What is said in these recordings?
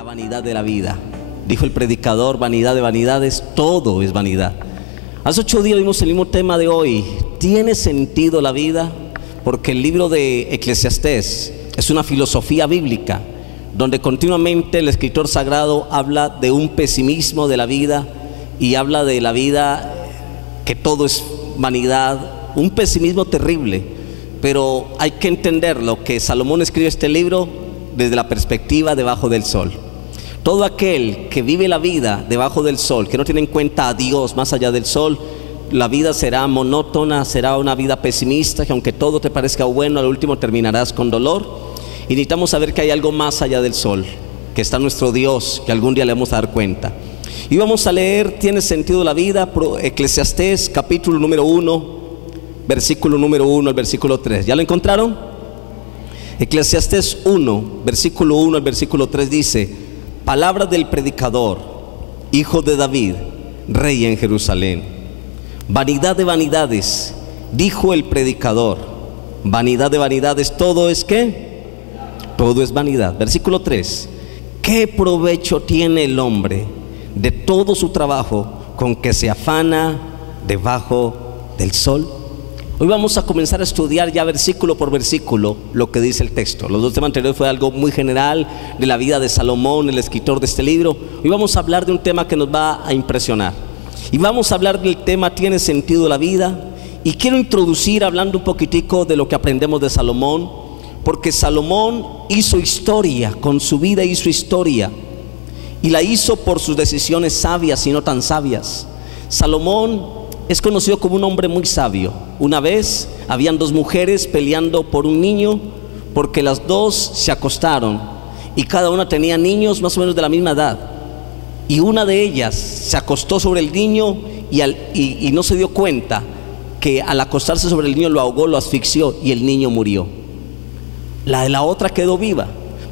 la vanidad de la vida. Dijo el predicador, vanidad de vanidades, todo es vanidad. Hace 8 días vimos el mismo tema de hoy. ¿Tiene sentido la vida? Porque el libro de Eclesiastés es una filosofía bíblica donde continuamente el escritor sagrado habla de un pesimismo de la vida y habla de la vida que todo es vanidad, un pesimismo terrible. Pero hay que entenderlo, que Salomón escribe este libro desde la perspectiva debajo del sol. Todo aquel que vive la vida debajo del sol, que no tiene en cuenta a Dios más allá del sol, la vida será monótona, será una vida pesimista, que aunque todo te parezca bueno, al último terminarás con dolor. Y necesitamos saber que hay algo más allá del sol, que está nuestro Dios, que algún día le vamos a dar cuenta. Y vamos a leer, ¿tiene sentido la vida? Eclesiastés capítulo número 1, versículo número 1 al versículo 3. ¿Ya lo encontraron? Eclesiastés 1, versículo 1 al versículo 3 dice: palabras del predicador, hijo de David, rey en Jerusalén. Vanidad de vanidades, dijo el predicador. Vanidad de vanidades, ¿todo es qué? Todo es vanidad. Versículo 3: ¿qué provecho tiene el hombre de todo su trabajo con que se afana debajo del sol? Hoy vamos a comenzar a estudiar ya versículo por versículo lo que dice el texto. Los 2 temas anteriores fue algo muy general de la vida de Salomón, el escritor de este libro. Hoy vamos a hablar de un tema que nos va a impresionar. Y vamos a hablar del tema ¿tiene sentido la vida? Y quiero introducir hablando un poquitico de lo que aprendemos de Salomón, porque Salomón hizo historia, con su vida hizo historia, y la hizo por sus decisiones sabias y no tan sabias. Salomón es conocido como un hombre muy sabio. Una vez habían 2 mujeres peleando por un niño, porque las 2 se acostaron y cada una tenía niños más o menos de la misma edad. Y una de ellas se acostó sobre el niño y no se dio cuenta que al acostarse sobre el niño lo ahogó, lo asfixió y el niño murió. La de la otra quedó viva,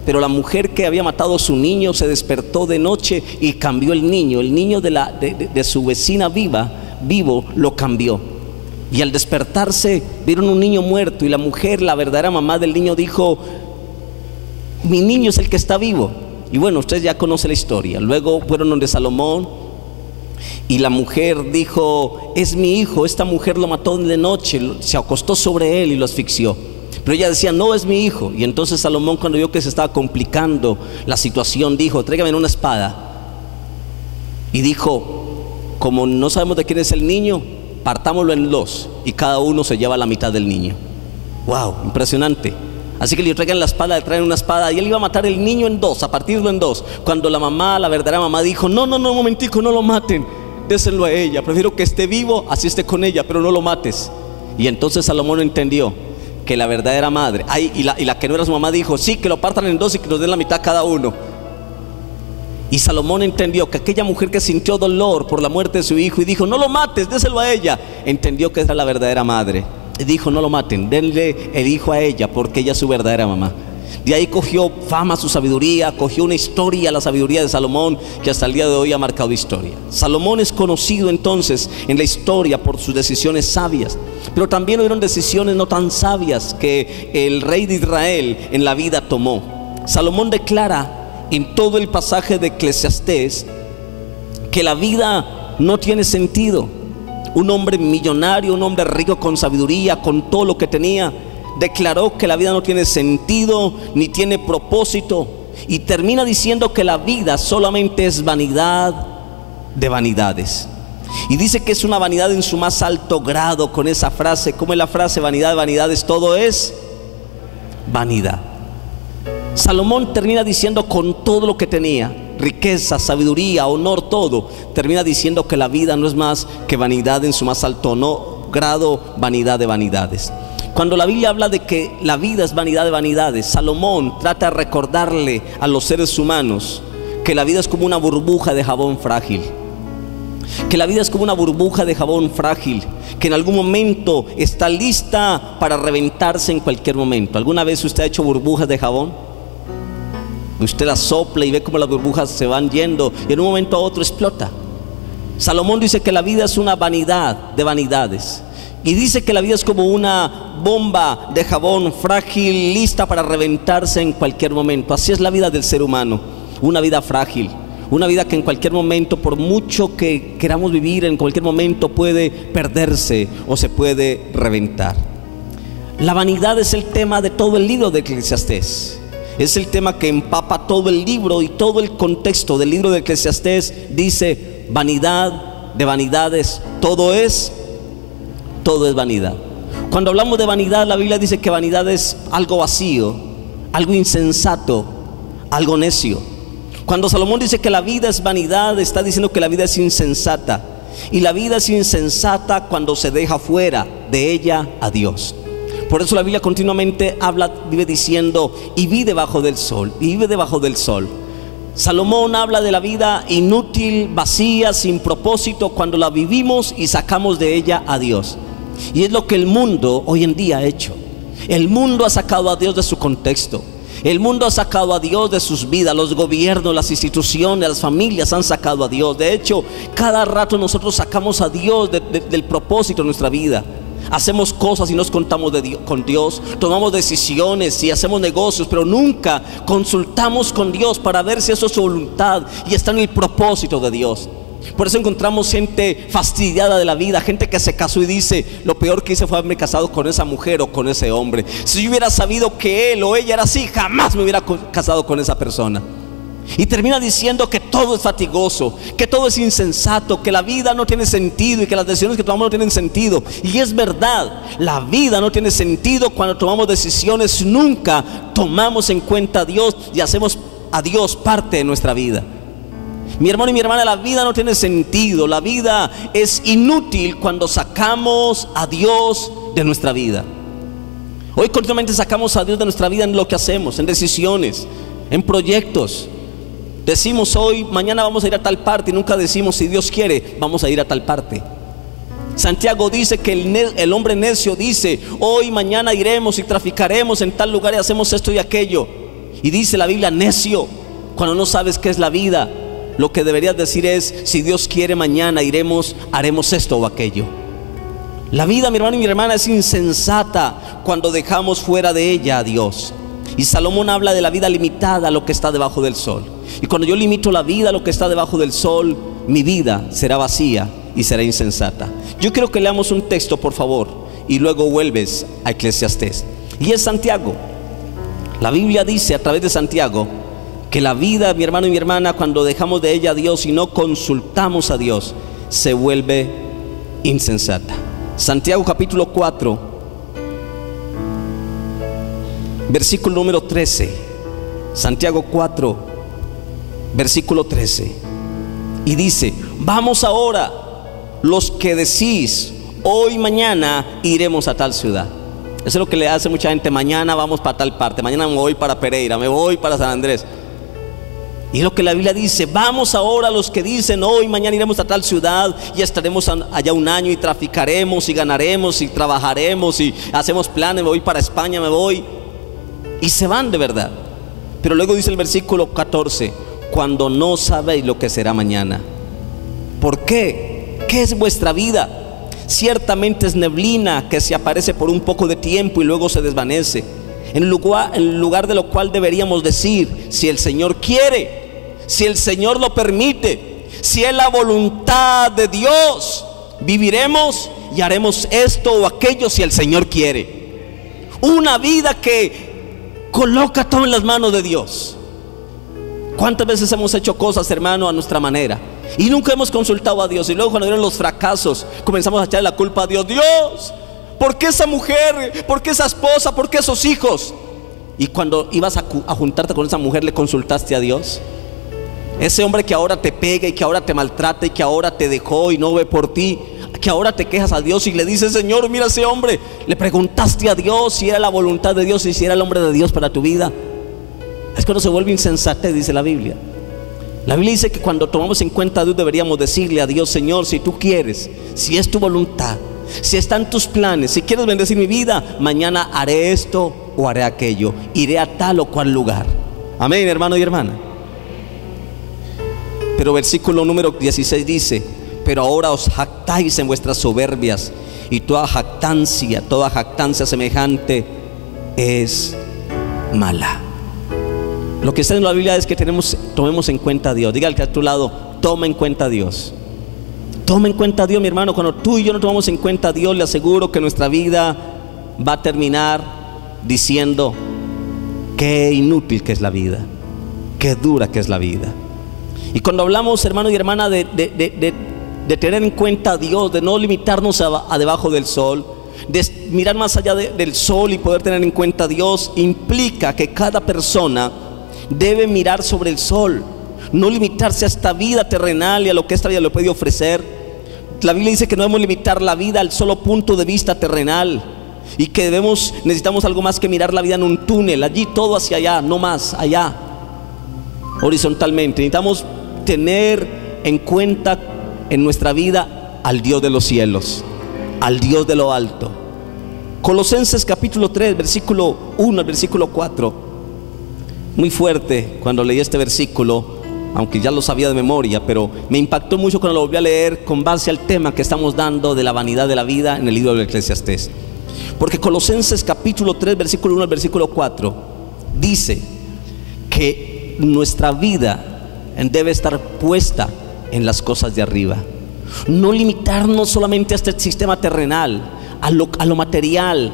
pero la mujer que había matado a su niño se despertó de noche y cambió el niño de su vecina vivo lo cambió. Y al despertarse vieron un niño muerto, y la mujer, la verdadera mamá del niño, dijo: mi niño es el que está vivo. Y bueno, ustedes ya conocen la historia. Luego fueron donde Salomón y la mujer dijo: es mi hijo, esta mujer lo mató de noche, se acostó sobre él y lo asfixió. Pero ella decía: no, es mi hijo. Y entonces Salomón, cuando vio que se estaba complicando la situación, dijo: tráigame una espada. Y dijo: como no sabemos de quién es el niño, partámoslo en 2 y cada uno se lleva la mitad del niño. Wow, impresionante. Así que le traigan la espada, le traen una espada, y él iba a matar el niño en 2, a partirlo en 2. Cuando la mamá, la verdadera mamá, dijo: no, un momentico, no lo maten, désenlo a ella, prefiero que esté vivo, así esté con ella, pero no lo mates. Y entonces Salomón entendió que la verdadera madre, y la que no era su mamá, dijo: sí, que lo partan en 2 y que nos den la mitad cada uno. Y Salomón entendió que aquella mujer que sintió dolor por la muerte de su hijo y dijo: no lo mates, déselo a ella, entendió que era la verdadera madre. Y dijo: no lo maten, denle el hijo a ella, porque ella es su verdadera mamá. De ahí cogió fama su sabiduría, cogió una historia, la sabiduría de Salomón, que hasta el día de hoy ha marcado historia. Salomón es conocido entonces en la historia por sus decisiones sabias, pero también hubieron decisiones no tan sabias que el rey de Israel en la vida tomó. Salomón declara en todo el pasaje de Eclesiastés que la vida no tiene sentido. Un hombre millonario, un hombre rico con sabiduría, con todo lo que tenía, declaró que la vida no tiene sentido ni tiene propósito, y termina diciendo que la vida solamente es vanidad de vanidades. Y dice que es una vanidad en su más alto grado con esa frase. ¿Cómo es la frase? Vanidad de vanidades, todo es vanidad. Salomón termina diciendo, con todo lo que tenía, riqueza, sabiduría, honor, todo, termina diciendo que la vida no es más que vanidad en su más alto grado, vanidad de vanidades. Cuando la Biblia habla de que la vida es vanidad de vanidades, Salomón trata de recordarle a los seres humanos que la vida es como una burbuja de jabón frágil. Que la vida es como una burbuja de jabón frágil, que en algún momento está lista para reventarse en cualquier momento. ¿Alguna vez usted ha hecho burbujas de jabón? Usted la sopla y ve cómo las burbujas se van yendo y en un momento a otro explota. Salomón dice que la vida es una vanidad de vanidades, y dice que la vida es como una bomba de jabón frágil, lista para reventarse en cualquier momento. Así es la vida del ser humano. una vida frágil, una vida que en cualquier momento, por mucho que queramos vivir, en cualquier momento puede perderse o se puede reventar. La vanidad es el tema de todo el libro de Eclesiastés. Es el tema que empapa todo el libro, y todo el contexto del libro de Eclesiastés dice: vanidad de vanidades, todo es vanidad. Cuando hablamos de vanidad, la Biblia dice que vanidad es algo vacío, algo insensato, algo necio. Cuando Salomón dice que la vida es vanidad, está diciendo que la vida es insensata. Y la vida es insensata cuando se deja fuera de ella a Dios. Por eso la Biblia continuamente vive diciendo: y vi debajo del sol, y vive debajo del sol. Salomón habla de la vida inútil, vacía, sin propósito, cuando la vivimos y sacamos de ella a Dios. Y es lo que el mundo hoy en día ha hecho. El mundo ha sacado a Dios de su contexto. El mundo ha sacado a Dios de sus vidas. Los gobiernos, las instituciones, las familias han sacado a Dios. De hecho, cada rato nosotros sacamos a Dios del propósito de nuestra vida. Hacemos cosas y nos contamos con Dios, tomamos decisiones y hacemos negocios, pero nunca consultamos con Dios para ver si eso es su voluntad y está en el propósito de Dios. Por eso encontramos gente fastidiada de la vida, gente que se casó y dice: lo peor que hice fue haberme casado con esa mujer o con ese hombre. Si yo hubiera sabido que él o ella era así, jamás me hubiera casado con esa persona. Y termina diciendo que todo es fatigoso, que todo es insensato, que la vida no tiene sentido y que las decisiones que tomamos no tienen sentido. Y es verdad, la vida no tiene sentido cuando tomamos decisiones. Nunca tomamos en cuenta a Dios y hacemos a Dios parte de nuestra vida. Mi hermano y mi hermana, la vida no tiene sentido, la vida es inútil cuando sacamos a Dios de nuestra vida. Hoy continuamente sacamos a Dios de nuestra vida en lo que hacemos, en decisiones, en proyectos. Decimos hoy, mañana vamos a ir a tal parte, y nunca decimos: si Dios quiere, vamos a ir a tal parte. Santiago dice que el hombre necio dice: hoy, mañana iremos y traficaremos en tal lugar y hacemos esto y aquello. Y dice la Biblia: necio, cuando no sabes qué es la vida. Lo que deberías decir es: si Dios quiere, mañana iremos, haremos esto o aquello. La vida, mi hermano y mi hermana, es insensata cuando dejamos fuera de ella a Dios. Y Salomón habla de la vida limitada a lo que está debajo del sol. Y cuando yo limito la vida a lo que está debajo del sol, mi vida será vacía y será insensata. Yo quiero que leamos un texto, por favor, y luego vuelves a Eclesiastés. Y es Santiago. La Biblia dice a través de Santiago que la vida, mi hermano y mi hermana, cuando dejamos de ella a Dios y no consultamos a Dios, se vuelve insensata. Santiago capítulo 4, versículo número 13. Santiago 4, versículo 13. Y dice: vamos ahora los que decís: hoy, mañana iremos a tal ciudad. Eso es lo que le hace mucha gente: mañana vamos para tal parte, mañana me voy para Pereira, me voy para San Andrés. Y es lo que la Biblia dice: vamos ahora los que dicen: hoy, mañana iremos a tal ciudad y estaremos allá un año y traficaremos y ganaremos y trabajaremos y hacemos planes, me voy para España, me voy. Y se van de verdad. Pero luego dice el versículo 14: cuando no sabéis lo que será mañana. ¿Por qué? ¿Qué es vuestra vida? Ciertamente es neblina que se aparece por un poco de tiempo y luego se desvanece. En lugar de lo cual deberíamos decir: si el Señor quiere, si el Señor lo permite, si es la voluntad de Dios, viviremos y haremos esto o aquello si el Señor quiere. Una vida que coloca todo en las manos de Dios. ¿Cuántas veces hemos hecho cosas, hermano, a nuestra manera y nunca hemos consultado a Dios? Y luego, cuando vienen los fracasos, comenzamos a echarle la culpa a Dios. Dios, ¿por qué esa mujer? ¿Por qué esa esposa? ¿Por qué esos hijos? Y cuando ibas a juntarte con esa mujer, ¿le consultaste a Dios? Ese hombre que ahora te pega y que ahora te maltrata y que ahora te dejó y no ve por ti, que ahora te quejas a Dios y le dices: Señor, mira ese hombre. ¿Le preguntaste a Dios si era la voluntad de Dios y si era el hombre de Dios para tu vida? Es cuando se vuelve insensatez, dice la Biblia. La Biblia dice que cuando tomamos en cuenta a Dios, deberíamos decirle a Dios: Señor, si tú quieres, si es tu voluntad, si están tus planes, si quieres bendecir mi vida, mañana haré esto o haré aquello, iré a tal o cual lugar. Amén, hermano y hermana. Pero versículo número 16 dice: pero ahora os jactáis en vuestras soberbias, y toda jactancia semejante es mala. Lo que está en la Biblia es que tomemos en cuenta a Dios. Diga al que está a tu lado, toma en cuenta a Dios. Toma en cuenta a Dios, mi hermano. Cuando tú y yo no tomamos en cuenta a Dios, le aseguro que nuestra vida va a terminar diciendo qué inútil que es la vida, qué dura que es la vida. Y cuando hablamos, hermano y hermana, de tener en cuenta a Dios, de no limitarnos a debajo del sol, de mirar más allá del sol y poder tener en cuenta a Dios, implica que cada persona debe mirar sobre el sol, no limitarse a esta vida terrenal y a lo que esta vida le puede ofrecer. La Biblia dice que no debemos limitar la vida al solo punto de vista terrenal, y que necesitamos algo más que mirar la vida en un túnel, allí todo hacia allá, no más allá, horizontalmente. Necesitamos tener en cuenta en nuestra vida al Dios de los cielos, al Dios de lo alto. Colosenses capítulo 3, versículo 1 al versículo 4. Muy fuerte cuando leí este versículo, aunque ya lo sabía de memoria, pero me impactó mucho cuando lo volví a leer con base al tema que estamos dando de la vanidad de la vida en el libro del Eclesiastés. Porque Colosenses capítulo 3, versículo 1 al versículo 4 dice que nuestra vida debe estar puesta en las cosas de arriba. No limitarnos solamente a este sistema terrenal, a lo material.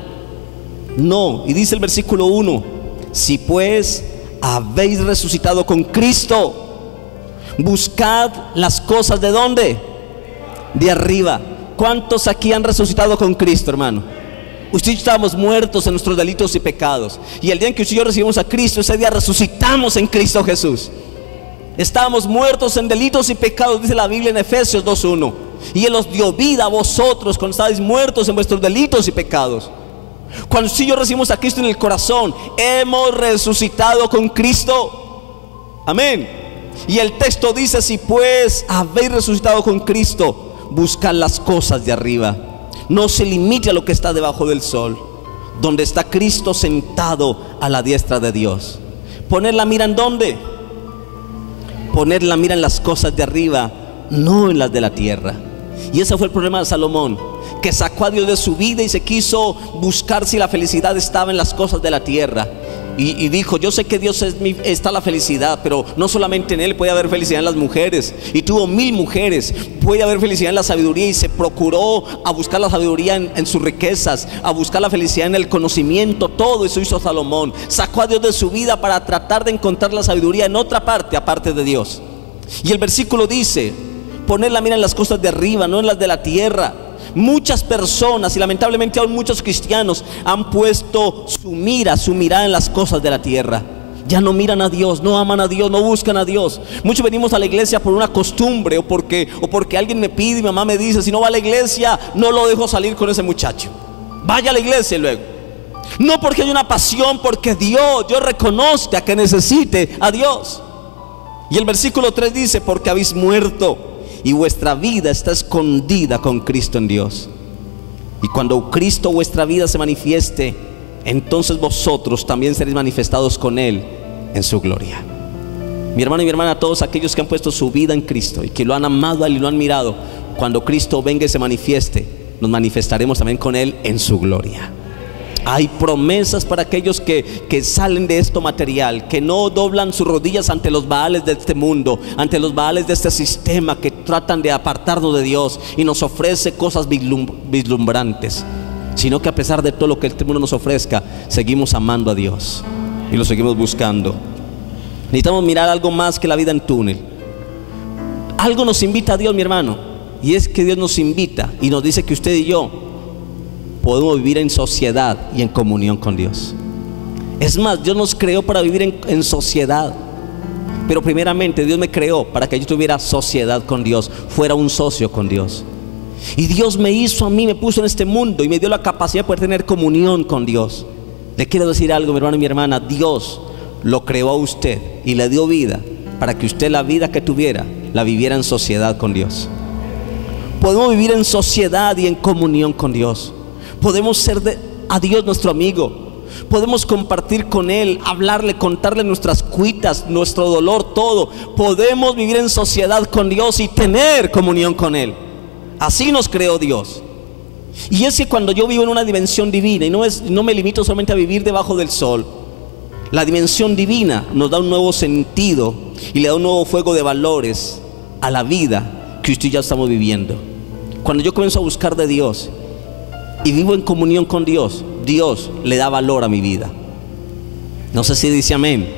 No, y dice el versículo 1: si pues habéis resucitado con Cristo, buscad las cosas ¿de dónde? De arriba. ¿Cuántos aquí han resucitado con Cristo, hermano? Usted y yo estábamos muertos en nuestros delitos y pecados, y el día en que usted y yo recibimos a Cristo, ese día resucitamos en Cristo Jesús. Estábamos muertos en delitos y pecados, dice la Biblia en Efesios 2:1, y Él os dio vida a vosotros cuando estabais muertos en vuestros delitos y pecados. Cuando usted y yo recibimos a Cristo en el corazón, hemos resucitado con Cristo. Amén. Y el texto dice: si pues habéis resucitado con Cristo, buscad las cosas de arriba. No se limite a lo que está debajo del sol, donde está Cristo sentado a la diestra de Dios. Poner la mira ¿en dónde? Poner la mira en las cosas de arriba, no en las de la tierra. Y ese fue el problema de Salomón, que sacó a Dios de su vida y se quiso buscar si la felicidad estaba en las cosas de la tierra. Y dijo: yo sé que Dios está la felicidad, pero no solamente en Él, puede haber felicidad en las mujeres. Y tuvo 1000 mujeres. Puede haber felicidad en la sabiduría, y se procuró a buscar la sabiduría en sus riquezas, a buscar la felicidad en el conocimiento. Todo eso hizo Salomón. Sacó a Dios de su vida para tratar de encontrar la sabiduría en otra parte, aparte de Dios. Y el versículo dice: poner la mira en las cosas de arriba, no en las de la tierra. Muchas personas, y lamentablemente aún muchos cristianos, han puesto su mirada en las cosas de la tierra. Ya no miran a Dios, no aman a Dios, no buscan a Dios. Muchos venimos a la iglesia por una costumbre, o porque alguien me pide, y mi mamá me dice: si no va a la iglesia, no lo dejo salir con ese muchacho. Vaya a la iglesia luego. No porque hay una pasión, porque Dios reconozca que necesite a Dios. Y el versículo 3 dice: porque habéis muerto y vuestra vida está escondida con Cristo en Dios. Y cuando Cristo vuestra vida se manifieste, entonces vosotros también seréis manifestados con Él en su gloria. Mi hermano y mi hermana, todos aquellos que han puesto su vida en Cristo y que lo han amado a Él y lo han mirado, cuando Cristo venga y se manifieste, nos manifestaremos también con Él en su gloria. Hay promesas para aquellos que salen de esto material, que no doblan sus rodillas ante los baales de este mundo, ante los baales de este sistema que tratan de apartarnos de Dios y nos ofrece cosas vislumbrantes, sino que a pesar de todo lo que este mundo nos ofrezca, seguimos amando a Dios y lo seguimos buscando. Necesitamos mirar algo más que la vida en túnel. Algo nos invita a Dios, mi hermano, y es que Dios nos invita y nos dice que usted y yo podemos vivir en sociedad y en comunión con Dios. Es más, Dios nos creó para vivir en sociedad, pero primeramente Dios me creó para que yo tuviera sociedad con Dios, fuera un socio con Dios. Y Dios me hizo a mí, me puso en este mundo y me dio la capacidad de poder tener comunión con Dios. Le quiero decir algo, mi hermano y mi hermana: Dios lo creó a usted y le dio vida para que usted, la vida que tuviera, la viviera en sociedad con Dios. Podemos vivir en sociedad y en comunión con Dios. Podemos ser a Dios nuestro amigo. Podemos compartir con Él, hablarle, contarle nuestras cuitas, nuestro dolor, todo. Podemos vivir en sociedad con Dios y tener comunión con Él. Así nos creó Dios. Y es que cuando yo vivo en una dimensión divina, y no me limito solamente a vivir debajo del sol, La dimensión divina nos da un nuevo sentido y le da un nuevo fuego de valores a la vida que usted y yo estamos viviendo. Cuando yo comienzo a buscar de Dios y vivo en comunión con Dios, Dios le da valor a mi vida. No sé si dice amén.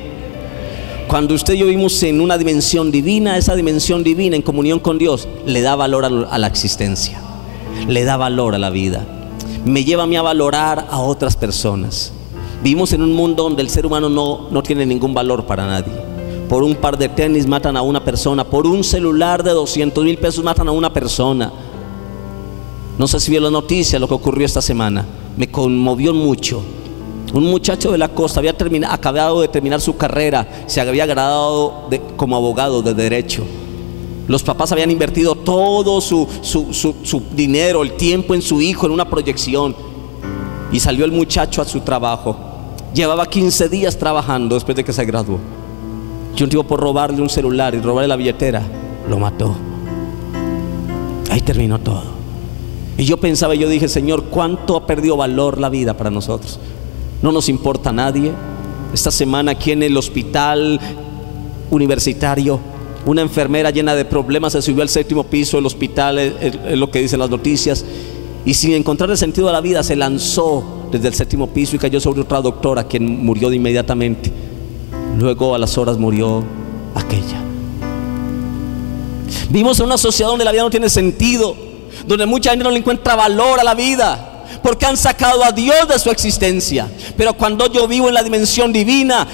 Cuando usted y yo vivimos en una dimensión divina, esa dimensión divina en comunión con Dios le da valor a la existencia, le da valor a la vida, me lleva a mí a valorar a otras personas. Vivimos en un mundo donde el ser humano no tiene ningún valor para nadie. Por un par de tenis matan a una persona, por un celular de 200,000 pesos matan a una persona. No sé si vio la noticia, lo que ocurrió esta semana, me conmovió mucho. Un muchacho de la costa había acabado de terminar su carrera, se había graduado como abogado de derecho. Los papás habían invertido todo su dinero, el tiempo en su hijo, en una proyección. Y salió el muchacho a su trabajo. Llevaba 15 días trabajando después de que se graduó. Y un tipo, por robarle un celular y robarle la billetera, lo mató. Ahí terminó todo. Y yo pensaba, yo dije, Señor, ¿cuánto ha perdido valor la vida para nosotros? No nos importa a nadie. Esta semana aquí en el hospital universitario, una enfermera llena de problemas se subió al 7º piso del hospital, es lo que dicen las noticias, y sin encontrar el sentido de la vida se lanzó desde el 7º piso y cayó sobre otra doctora, quien murió de inmediatamente. Luego a las horas murió aquella. Vivimos en una sociedad donde la vida no tiene sentido, donde mucha gente no le encuentra valor a la vida, porque han sacado a Dios de su existencia. Pero cuando yo vivo en la dimensión divina,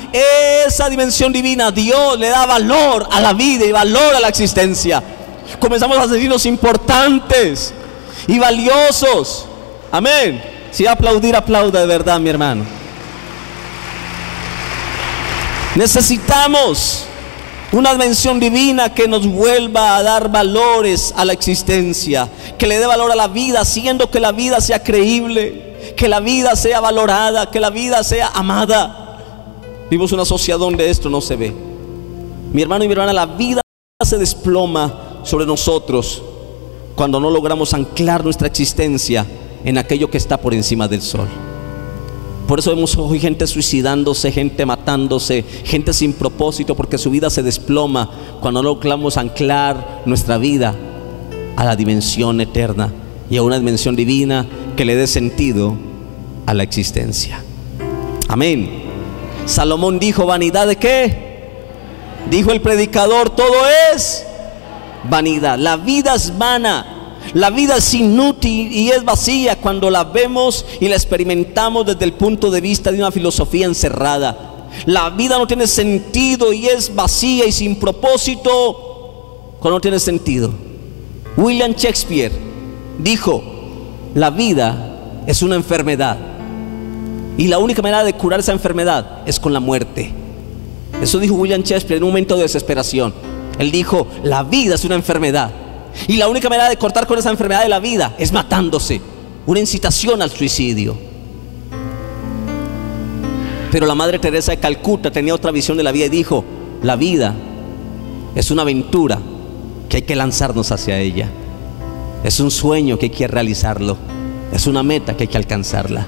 esa dimensión divina, Dios le da valor a la vida y valor a la existencia. Comenzamos a sentirnos importantes y valiosos. Amén. Si va a aplaudir, aplauda de verdad, mi hermano. Necesitamos una dimensión divina que nos vuelva a dar valores a la existencia, que le dé valor a la vida, haciendo que la vida sea creíble, que la vida sea valorada, que la vida sea amada. Vivimos una sociedad donde esto no se ve. Mi hermano y mi hermana, la vida se desploma sobre nosotros cuando no logramos anclar nuestra existencia en aquello que está por encima del sol. Por eso vemos hoy gente suicidándose, gente matándose, gente sin propósito, porque su vida se desploma cuando no logramos anclar nuestra vida a la dimensión eterna y a una dimensión divina que le dé sentido a la existencia. Amén. Salomón dijo, ¿vanidad de qué? Dijo el predicador, todo es vanidad. La vida es vana. La vida es inútil y es vacía cuando la vemos y la experimentamos desde el punto de vista de una filosofía encerrada. La vida no tiene sentido y es vacía y sin propósito cuando no tiene sentido. William Shakespeare dijo, la vida es una enfermedad y la única manera de curar esa enfermedad es con la muerte. Eso dijo William Shakespeare en un momento de desesperación. Él dijo, la vida es una enfermedad y la única manera de cortar con esa enfermedad de la vida es matándose. Una incitación al suicidio. Pero la Madre Teresa de Calcuta tenía otra visión de la vida y dijo, la vida es una aventura que hay que lanzarnos hacia ella. Es un sueño que hay que realizarlo. Es una meta que hay que alcanzarla.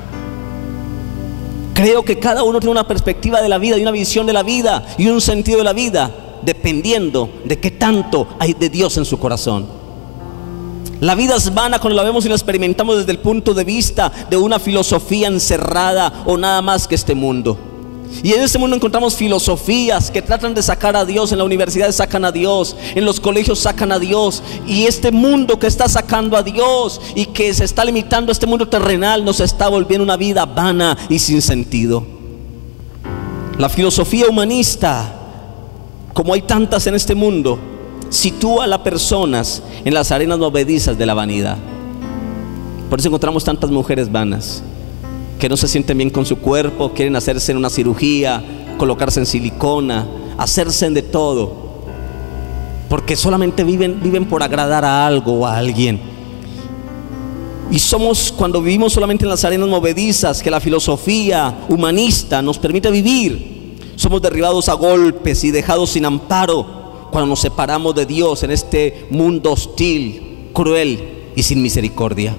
Creo que cada uno tiene una perspectiva de la vida y una visión de la vida y un sentido de la vida, dependiendo de qué tanto hay de Dios en su corazón. La vida es vana cuando la vemos y la experimentamos desde el punto de vista de una filosofía encerrada o nada más que este mundo. Y en este mundo encontramos filosofías que tratan de sacar a Dios. En la universidad sacan a Dios, en los colegios sacan a Dios. Y este mundo que está sacando a Dios y que se está limitando a este mundo terrenal nos está volviendo una vida vana y sin sentido. La filosofía humanista, como hay tantas en este mundo, sitúa a las personas en las arenas movedizas de la vanidad. Por eso encontramos tantas mujeres vanas que no se sienten bien con su cuerpo, quieren hacerse una cirugía, colocarse en silicona, hacerse de todo, porque solamente viven por agradar a algo o a alguien. Y cuando vivimos solamente en las arenas movedizas que la filosofía humanista nos permite vivir, somos derribados a golpes y dejados sin amparo cuando nos separamos de Dios en este mundo hostil, cruel y sin misericordia.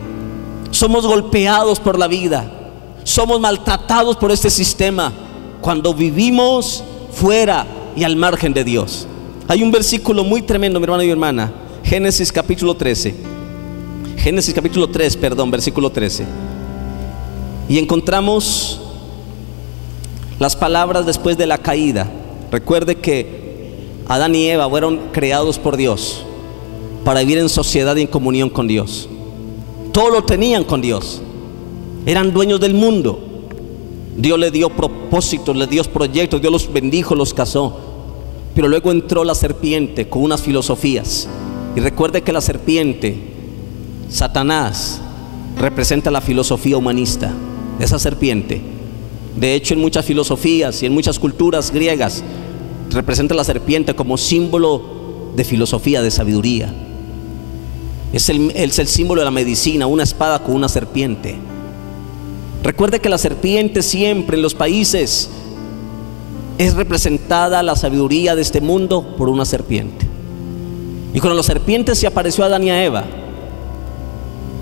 Somos golpeados por la vida, somos maltratados por este sistema cuando vivimos fuera y al margen de Dios. Hay un versículo muy tremendo, mi hermano y mi hermana, Génesis capítulo 13. Génesis capítulo 3, perdón, versículo 13. Y encontramos las palabras después de la caída. Recuerde que Adán y Eva fueron creados por Dios para vivir en sociedad y en comunión con Dios. Todo lo tenían con Dios. Eran dueños del mundo. Dios les dio propósitos, les dio proyectos, Dios los bendijo, los casó. Pero luego entró la serpiente con unas filosofías. Y recuerde que la serpiente, Satanás, representa la filosofía humanista. Esa serpiente, de hecho, en muchas filosofías y en muchas culturas griegas, representa la serpiente como símbolo de filosofía, de sabiduría. Es el símbolo de la medicina, una espada con una serpiente. Recuerde que la serpiente siempre en los países es representada la sabiduría de este mundo por una serpiente. Y cuando la serpiente se apareció a Adán y a Eva,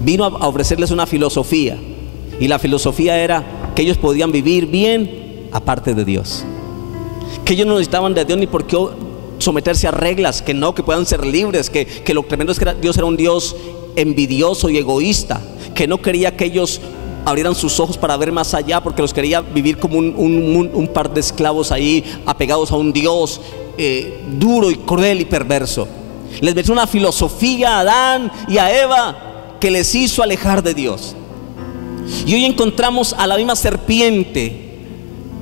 vino a ofrecerles una filosofía. Y la filosofía era que ellos podían vivir bien aparte de Dios, que ellos no necesitaban de Dios ni por qué someterse a reglas, que puedan ser libres, que lo tremendo es que Dios era un Dios envidioso y egoísta, que no quería que ellos abrieran sus ojos para ver más allá, porque los quería vivir como un par de esclavos ahí, apegados a un Dios duro y cruel y perverso. Les metió una filosofía a Adán y a Eva que les hizo alejar de Dios. Y hoy encontramos a la misma serpiente,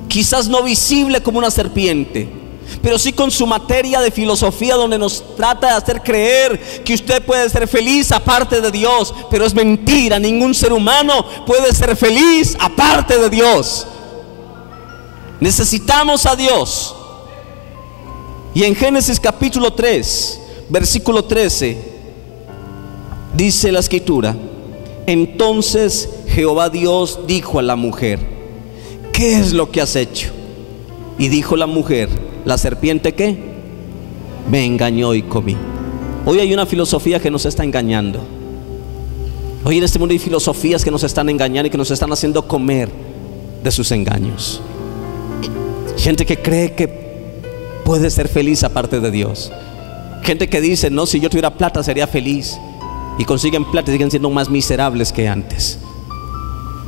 quizás no visible como una serpiente, pero sí con su materia de filosofía, donde nos trata de hacer creer que usted puede ser feliz aparte de Dios. Pero es mentira, ningún ser humano puede ser feliz aparte de Dios. Necesitamos a Dios. Y en Génesis capítulo 3, versículo 13, dice la escritura: entonces Jehová Dios dijo a la mujer: ¿qué es lo que has hecho? Y dijo la mujer: ¿la serpiente qué? Me engañó y comí. Hoy hay una filosofía que nos está engañando. Hoy en este mundo hay filosofías que nos están engañando y que nos están haciendo comer de sus engaños. Gente que cree que puede ser feliz aparte de Dios. Gente que dice: no, si yo tuviera plata sería feliz. Y consiguen plata y siguen siendo más miserables que antes.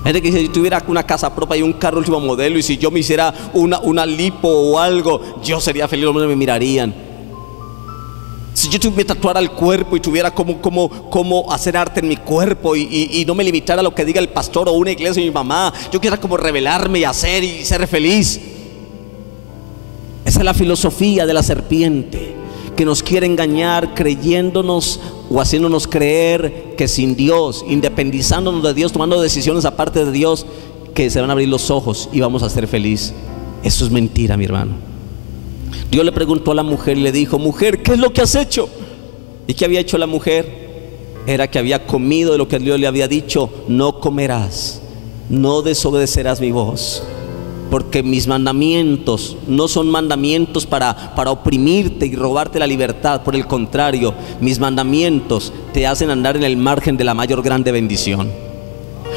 Gente que dice: si tuviera una casa propia y un carro último modelo, y si yo me hiciera una lipo o algo, yo sería feliz, los hombres me mirarían. Si yo me tatuara el cuerpo y tuviera cómo hacer arte en mi cuerpo, y no me limitara a lo que diga el pastor o una iglesia y mi mamá, yo quisiera como revelarme y hacer y ser feliz. Esa es la filosofía de la serpiente, que nos quiere engañar creyéndonos o haciéndonos creer que sin Dios, independizándonos de Dios, tomando decisiones aparte de Dios, que se van a abrir los ojos y vamos a ser felices. Eso es mentira, mi hermano. Dios le preguntó a la mujer y le dijo: mujer, ¿qué es lo que has hecho? ¿Y qué había hecho la mujer? Era que había comido de lo que Dios le había dicho: no comerás, no desobedecerás mi voz, porque mis mandamientos no son mandamientos para oprimirte y robarte la libertad. Por el contrario, mis mandamientos te hacen andar en el margen de la mayor grande bendición.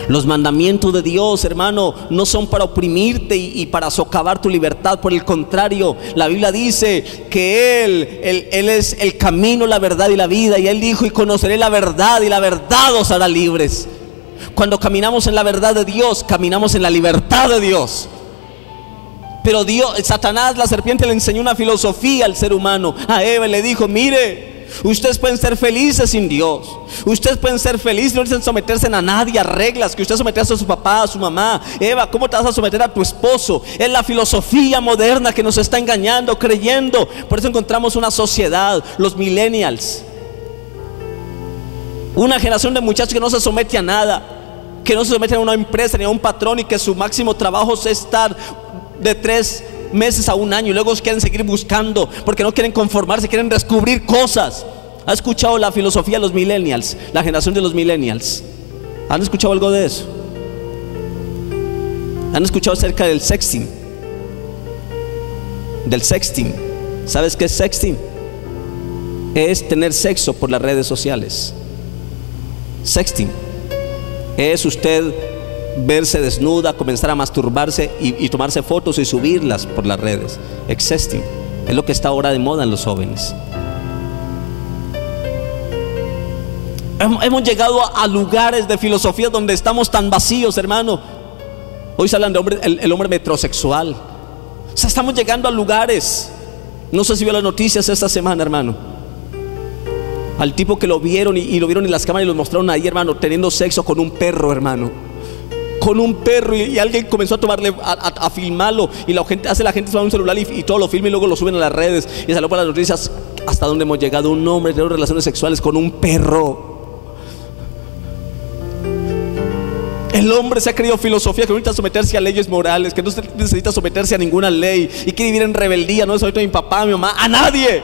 Los mandamientos de Dios, hermano, no son para oprimirte y para socavar tu libertad. Por el contrario, la Biblia dice que Él es el camino, la verdad y la vida. Y Él dijo: y conoceré la verdad, y la verdad os hará libres. Cuando caminamos en la verdad de Dios, caminamos en la libertad de Dios. Pero Satanás, la serpiente, le enseñó una filosofía al ser humano. A Eva le dijo: mire, ustedes pueden ser felices sin Dios. Ustedes pueden ser felices, no necesitan someterse a nadie, a reglas, que usted someterse a su papá, a su mamá. Eva, ¿cómo te vas a someter a tu esposo? Es la filosofía moderna que nos está engañando, creyendo. Por eso encontramos una sociedad, los millennials, una generación de muchachos que no se somete a nada, que no se someten a una empresa ni a un patrón, y que su máximo trabajo es estar de 3 meses a 1 año, y luego quieren seguir buscando porque no quieren conformarse, quieren descubrir cosas. ¿Ha escuchado la filosofía de los millennials, la generación de los millennials? ¿Han escuchado algo de eso? ¿Han escuchado acerca del sexting? Del sexting. ¿Sabes qué es sexting? Es tener sexo por las redes sociales. Sexting es usted verse desnuda, comenzar a masturbarse y tomarse fotos y subirlas por las redes. Sexting es lo que está ahora de moda en los jóvenes. Hemos llegado a lugares de filosofía donde estamos tan vacíos, hermano. Hoy se hablan de el hombre metrosexual. O sea, estamos llegando a lugares. No sé si vio las noticias esta semana, hermano. Al tipo que lo vieron y lo vieron en las cámaras y lo mostraron ahí, hermano, teniendo sexo con un perro, hermano. Con un perro, y alguien comenzó a tomarle, a filmarlo. Y la gente toma un celular y todo lo filma y luego lo suben a las redes. Y salió por las noticias hasta donde hemos llegado. Un hombre teniendo relaciones sexuales con un perro. El hombre se ha creído filosofía que no necesita someterse a leyes morales, que no necesita someterse a ninguna ley y quiere vivir en rebeldía. No someto a mi papá, a mi mamá, a nadie.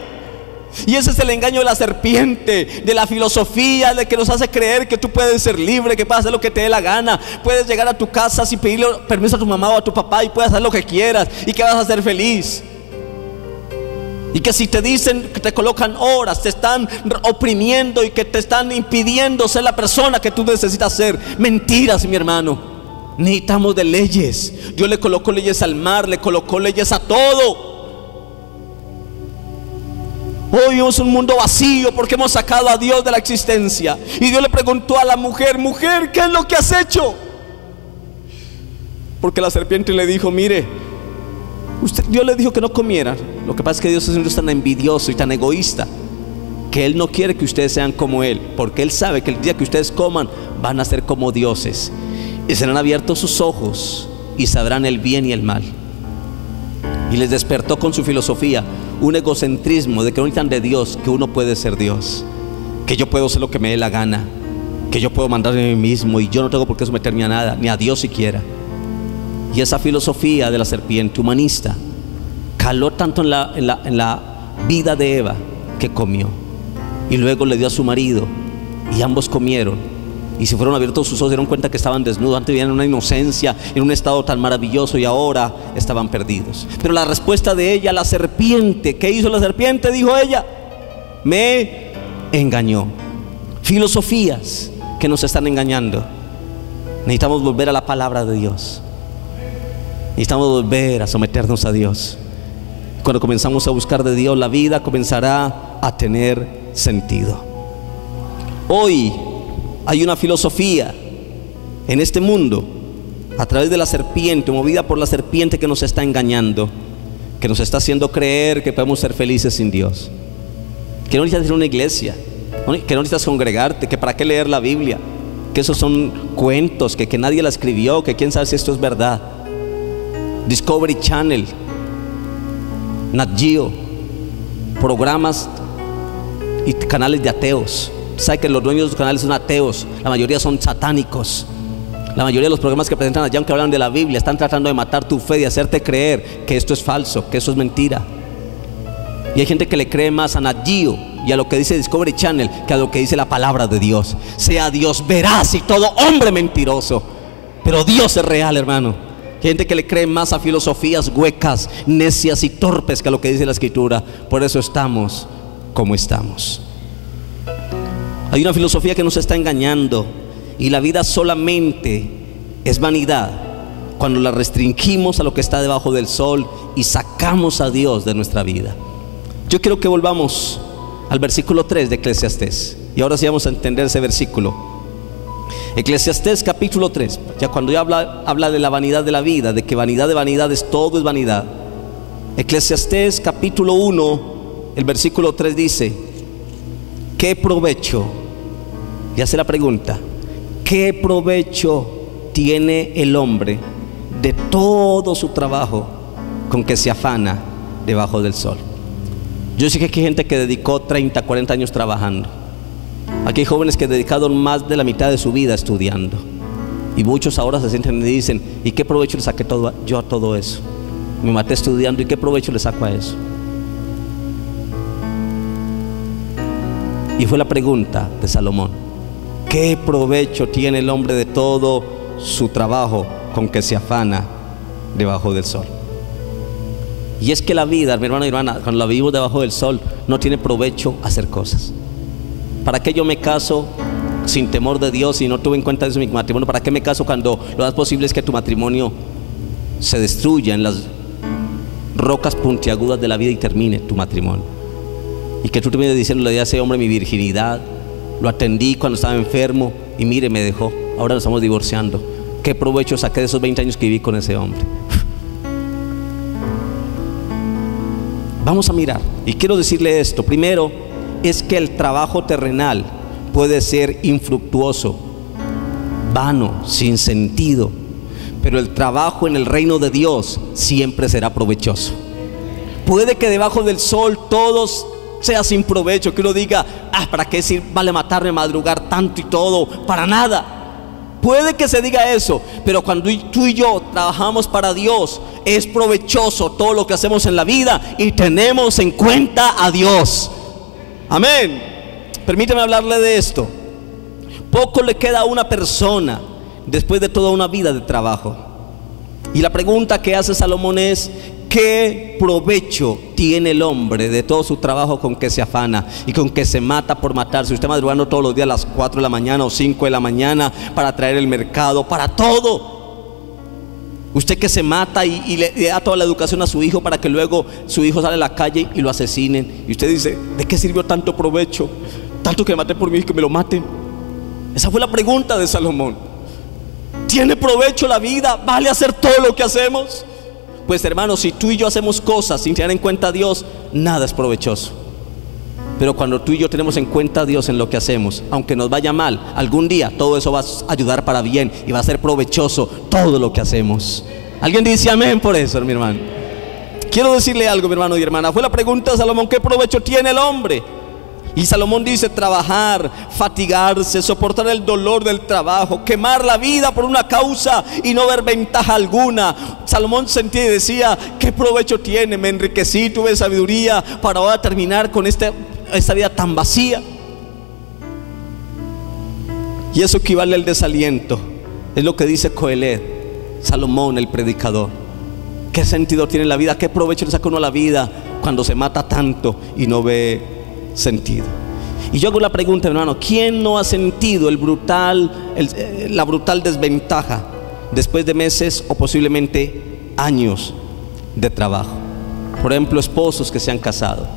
Y ese es el engaño de la serpiente, de la filosofía, de que nos hace creer que tú puedes ser libre, que puedes hacer lo que te dé la gana. Puedes llegar a tu casa sin pedirle permiso a tu mamá o a tu papá y puedes hacer lo que quieras y que vas a ser feliz. Y que si te dicen que te colocan horas, te están oprimiendo y que te están impidiendo ser la persona que tú necesitas ser. Mentiras, mi hermano. Necesitamos de leyes. Dios le colocó leyes al mar, le colocó leyes a todo. Hoy vivimos un mundo vacío porque hemos sacado a Dios de la existencia. Y Dios le preguntó a la mujer: mujer, ¿qué es lo que has hecho? Porque la serpiente le dijo: mire, Dios le dijo que no comiera. Lo que pasa es que Dios es un Dios tan envidioso y tan egoísta que Él no quiere que ustedes sean como Él, porque Él sabe que el día que ustedes coman van a ser como dioses y serán abiertos sus ojos y sabrán el bien y el mal. Y les despertó con su filosofía un egocentrismo de que no necesitan de Dios, que uno puede ser Dios, que yo puedo hacer lo que me dé la gana, que yo puedo mandarme a mí mismo y yo no tengo por qué someterme a nada, ni a Dios siquiera. Y esa filosofía de la serpiente humanista caló tanto en la vida de Eva, que comió y luego le dio a su marido y ambos comieron y se fueron abiertos sus ojos, se dieron cuenta que estaban desnudos. Antes vivían en una inocencia, en un estado tan maravilloso, y ahora estaban perdidos. Pero la respuesta de ella, la serpiente, ¿qué hizo la serpiente? Dijo ella: me engañó. Filosofías que nos están engañando. Necesitamos volver a la palabra de Dios. Necesitamos volver a someternos a Dios. Cuando comenzamos a buscar de Dios, la vida comenzará a tener sentido. Hoy hay una filosofía en este mundo, a través de la serpiente, movida por la serpiente, que nos está engañando, que nos está haciendo creer que podemos ser felices sin Dios, que no necesitas ir a una iglesia, que no necesitas congregarte, que para qué leer la Biblia, que esos son cuentos, que nadie la escribió, que quién sabe si esto es verdad. Discovery Channel, Nat Geo, programas y canales de ateos. Sabe que los dueños de los canales son ateos, la mayoría son satánicos. La mayoría de los programas que presentan allá, aunque hablan de la Biblia, están tratando de matar tu fe, de hacerte creer que esto es falso, que eso es mentira. Y hay gente que le cree más a Nat Geo y a lo que dice Discovery Channel que a lo que dice la palabra de Dios. Sea Dios veraz y todo hombre mentiroso, pero Dios es real, hermano. Hay gente que le cree más a filosofías huecas, necias y torpes que a lo que dice la Escritura. Por eso estamos como estamos. Hay una filosofía que nos está engañando, y la vida solamente es vanidad cuando la restringimos a lo que está debajo del sol y sacamos a Dios de nuestra vida. Yo quiero que volvamos al versículo 3 de Eclesiastés, y ahora sí vamos a entender ese versículo. Eclesiastés capítulo 3, ya cuando ya habla de la vanidad de la vida, de que vanidad de vanidades, todo es vanidad. Eclesiastés capítulo 1, el versículo 3 dice: ¿qué provecho? Y hace la pregunta: ¿qué provecho tiene el hombre de todo su trabajo con que se afana debajo del sol? Yo sé que hay gente que dedicó 30, 40 años trabajando. Aquí hay jóvenes que dedicaron más de la mitad de su vida estudiando, y muchos ahora se sienten y dicen: ¿y qué provecho le saqué yo a todo eso? Me maté estudiando, ¿y qué provecho le saco a eso? Y fue la pregunta de Salomón: ¿qué provecho tiene el hombre de todo su trabajo con que se afana debajo del sol? Y es que la vida, mi hermano y hermana, cuando la vivimos debajo del sol, no tiene provecho hacer cosas. ¿Para qué yo me caso sin temor de Dios y no tuve en cuenta eso en mi matrimonio, ¿para qué me caso cuando lo más posible es que tu matrimonio se destruya en las rocas puntiagudas de la vida y termine tu matrimonio? Y que tú termines diciendo, le di a ese hombre mi virginidad, lo atendí cuando estaba enfermo y mire, me dejó, ahora nos estamos divorciando. ¿Qué provecho saqué de esos 20 años que viví con ese hombre? Vamos a mirar, y quiero decirle esto. Primero, es que el trabajo terrenal puede ser infructuoso, vano, sin sentido, pero el trabajo en el reino de Dios siempre será provechoso. Puede que debajo del sol todos sea sin provecho, que uno diga, ¿para qué vale matarme, madrugar tanto y todo? Para nada. Puede que se diga eso, pero cuando tú y yo trabajamos para Dios, es provechoso todo lo que hacemos en la vida y tenemos en cuenta a Dios. Amén. Permíteme hablarle de esto. Poco le queda a una persona después de toda una vida de trabajo. Y la pregunta que hace Salomón es: ¿qué provecho tiene el hombre de todo su trabajo con que se afana y con que se mata por matarse? Usted madrugando todos los días a las 4 de la mañana o 5 de la mañana para traer el mercado, para todo. Usted que se mata y le da toda la educación a su hijo para que luego su hijo sale a la calle y lo asesinen. Y usted dice, ¿de qué sirvió tanto provecho? Tanto que me maté por mi hijo, que me lo maten. Esa fue la pregunta de Salomón. ¿Tiene provecho la vida? ¿Vale hacer todo lo que hacemos? Pues hermanos, si tú y yo hacemos cosas sin tener en cuenta a Dios, nada es provechoso. Pero cuando tú y yo tenemos en cuenta a Dios en lo que hacemos, aunque nos vaya mal, algún día todo eso va a ayudar para bien y va a ser provechoso todo lo que hacemos. ¿Alguien dice amén por eso, mi hermano? Quiero decirle algo, mi hermano y hermana. Fue la pregunta de Salomón: ¿qué provecho tiene el hombre? Y Salomón dice: trabajar, fatigarse, soportar el dolor del trabajo, quemar la vida por una causa y no ver ventaja alguna. Salomón sentía y decía: ¿qué provecho tiene? Me enriquecí, tuve sabiduría para ahora terminar con esta vida tan vacía. Y eso equivale al desaliento. Es lo que dice Coelet, Salomón el predicador. ¿Qué sentido tiene la vida? ¿Qué provecho le saca uno a la vida cuando se mata tanto y no ve sentido? Y yo hago la pregunta, hermano: ¿quién no ha sentido la brutal desventaja después de meses o posiblemente años de trabajo? Por ejemplo, esposos que se han casado,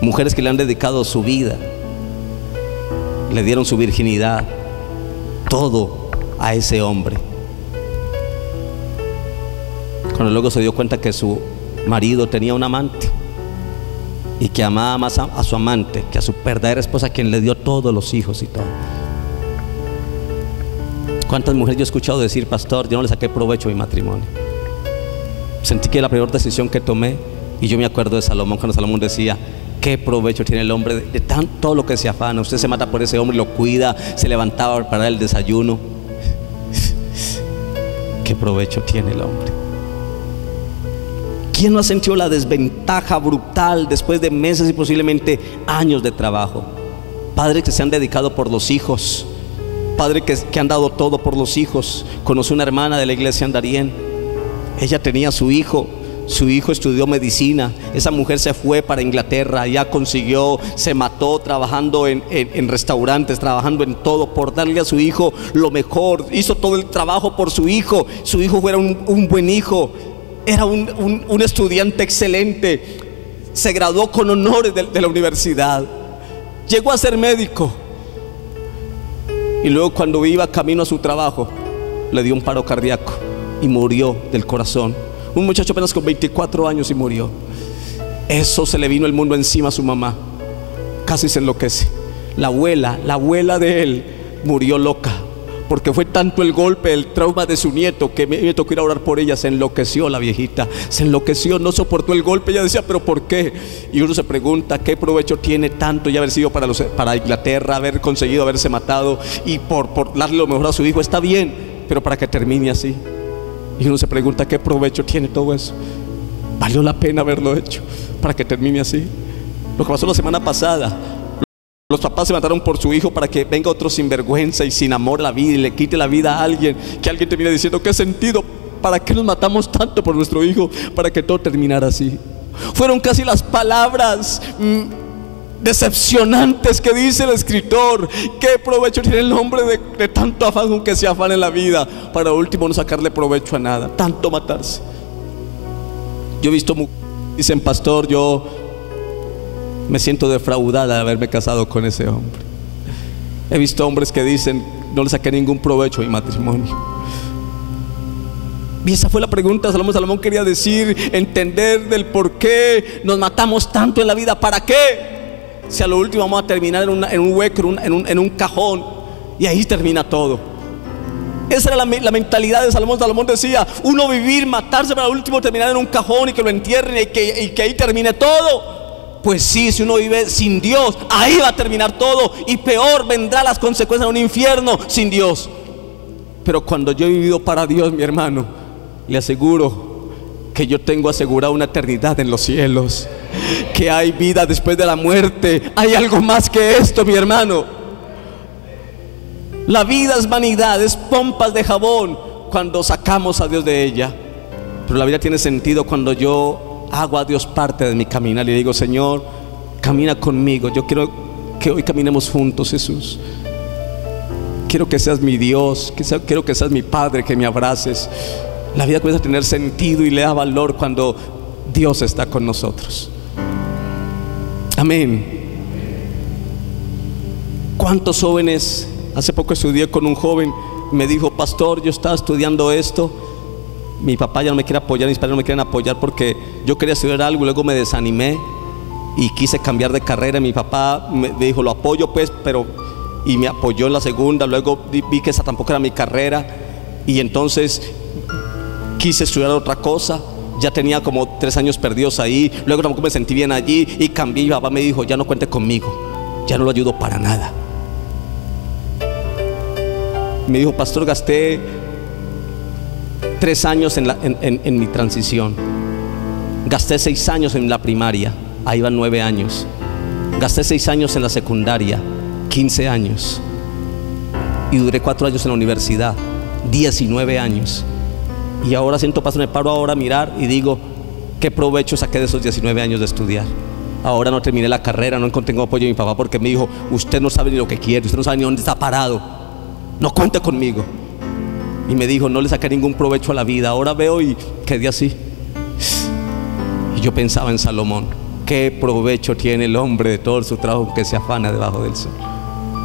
mujeres que le han dedicado su vida, le dieron su virginidad, todo a ese hombre. Cuando luego se dio cuenta que su marido tenía un amante y que amaba más a su amante que a su verdadera esposa, a quien le dio todos los hijos y todo. ¿Cuántas mujeres yo he escuchado decir: pastor, yo no le saqué provecho a mi matrimonio? Sentí que la peor decisión que tomé. Y yo me acuerdo de Salomón, cuando Salomón decía: ¿qué provecho tiene el hombre de todo lo que se afana? Usted se mata por ese hombre, lo cuida, se levantaba para preparar el desayuno. ¿Qué provecho tiene el hombre? ¿Quién no ha sentido la desventaja brutal después de meses y posiblemente años de trabajo? Padres que se han dedicado por los hijos, padres que han dado todo por los hijos. Conocí una hermana de la iglesia en Darién. Ella tenía su hijo estudió medicina. Esa mujer se fue para Inglaterra, ya consiguió, se mató trabajando en restaurantes, trabajando en todo por darle a su hijo lo mejor. Hizo todo el trabajo por su hijo. Su hijo fuera un buen hijo. Era un estudiante excelente. Se graduó con honores de la universidad. Llegó a ser médico. Y luego, cuando iba camino a su trabajo, le dio un paro cardíaco y murió del corazón. Un muchacho apenas con 24 años y murió. Eso se le vino el mundo encima a su mamá. Casi se enloquece. La abuela de él murió loca, porque fue tanto el golpe, el trauma de su nieto, que me tocó ir a orar por ella. Se enloqueció la viejita, se enloqueció, no soportó el golpe. Ella decía: ¿pero por qué? Y uno se pregunta: ¿qué provecho tiene tanto ya haber sido para Inglaterra, haber conseguido haberse matado y por darle lo mejor a su hijo? Está bien, pero para que termine así. Y uno se pregunta: ¿qué provecho tiene todo eso? ¿Valió la pena haberlo hecho para que termine así? Lo que pasó la semana pasada: los papás se mataron por su hijo para que venga otro sinvergüenza y sin amor a la vida y le quite la vida a alguien. Que alguien termine diciendo: ¿qué sentido? ¿Para qué nos matamos tanto por nuestro hijo? Para que todo terminara así. Fueron casi las palabras decepcionantes que dice el escritor. ¿Qué provecho tiene el hombre de tanto afán con que se afana en la vida, para último no sacarle provecho a nada? Tanto matarse. Yo he visto, dicen, pastor, yo me siento defraudada de haberme casado con ese hombre. He visto hombres que dicen, no le saqué ningún provecho a mi matrimonio. Y esa fue la pregunta. Salomón quería decir, entender del por qué nos matamos tanto en la vida. ¿Para qué? Si a lo último vamos a terminar en un hueco, en un cajón, y ahí termina todo. Esa era la mentalidad de Salomón. Salomón decía, uno vivir, matarse, para al último terminar en un cajón y que lo entierren y que ahí termine todo. Pues sí, si uno vive sin Dios, ahí va a terminar todo, y peor, vendrán las consecuencias de un infierno sin Dios. Pero cuando yo he vivido para Dios, mi hermano, le aseguro que yo tengo asegurada una eternidad en los cielos, que hay vida después de la muerte. Hay algo más que esto, mi hermano. La vida es vanidad, es pompas de jabón cuando sacamos a Dios de ella. Pero la vida tiene sentido cuando yo hago a Dios parte de mi caminar y le digo, Señor, camina conmigo. Yo quiero que hoy caminemos juntos, Jesús. Quiero que seas mi Dios, quiero que seas mi Padre, que me abraces. La vida comienza a tener sentido y le da valor cuando Dios está con nosotros. Amén. ¿Cuántos jóvenes? Hace poco estudié con un joven, me dijo, pastor, yo estaba estudiando esto, mi papá ya no me quiere apoyar, mis padres no me quieren apoyar porque yo quería estudiar algo y luego me desanimé y quise cambiar de carrera. Mi papá me dijo, lo apoyo pues, y me apoyó en la segunda. Luego vi que esa tampoco era mi carrera y entonces quise estudiar otra cosa. Ya tenía como 3 años perdidos ahí. Luego tampoco me sentí bien allí y cambié. Mi papá me dijo, ya no cuente conmigo, ya no lo ayudo para nada. Me dijo, pastor, gasté 3 años en mi transición. Gasté 6 años en la primaria, ahí van 9 años. Gasté 6 años en la secundaria, 15 años. Y duré 4 años en la universidad, 19 años. Y ahora siento, pastor, me paro ahora a mirar y digo, ¿qué provecho saqué de esos 19 años de estudiar? Ahora no terminé la carrera, no encontré apoyo de mi papá porque me dijo, usted no sabe ni lo que quiere, usted no sabe ni dónde está parado, no cuente conmigo. Y me dijo, no le saqué ningún provecho a la vida. Ahora veo y quedé así. Y yo pensaba en Salomón, ¿qué provecho tiene el hombre de todo su trabajo que se afana debajo del sol?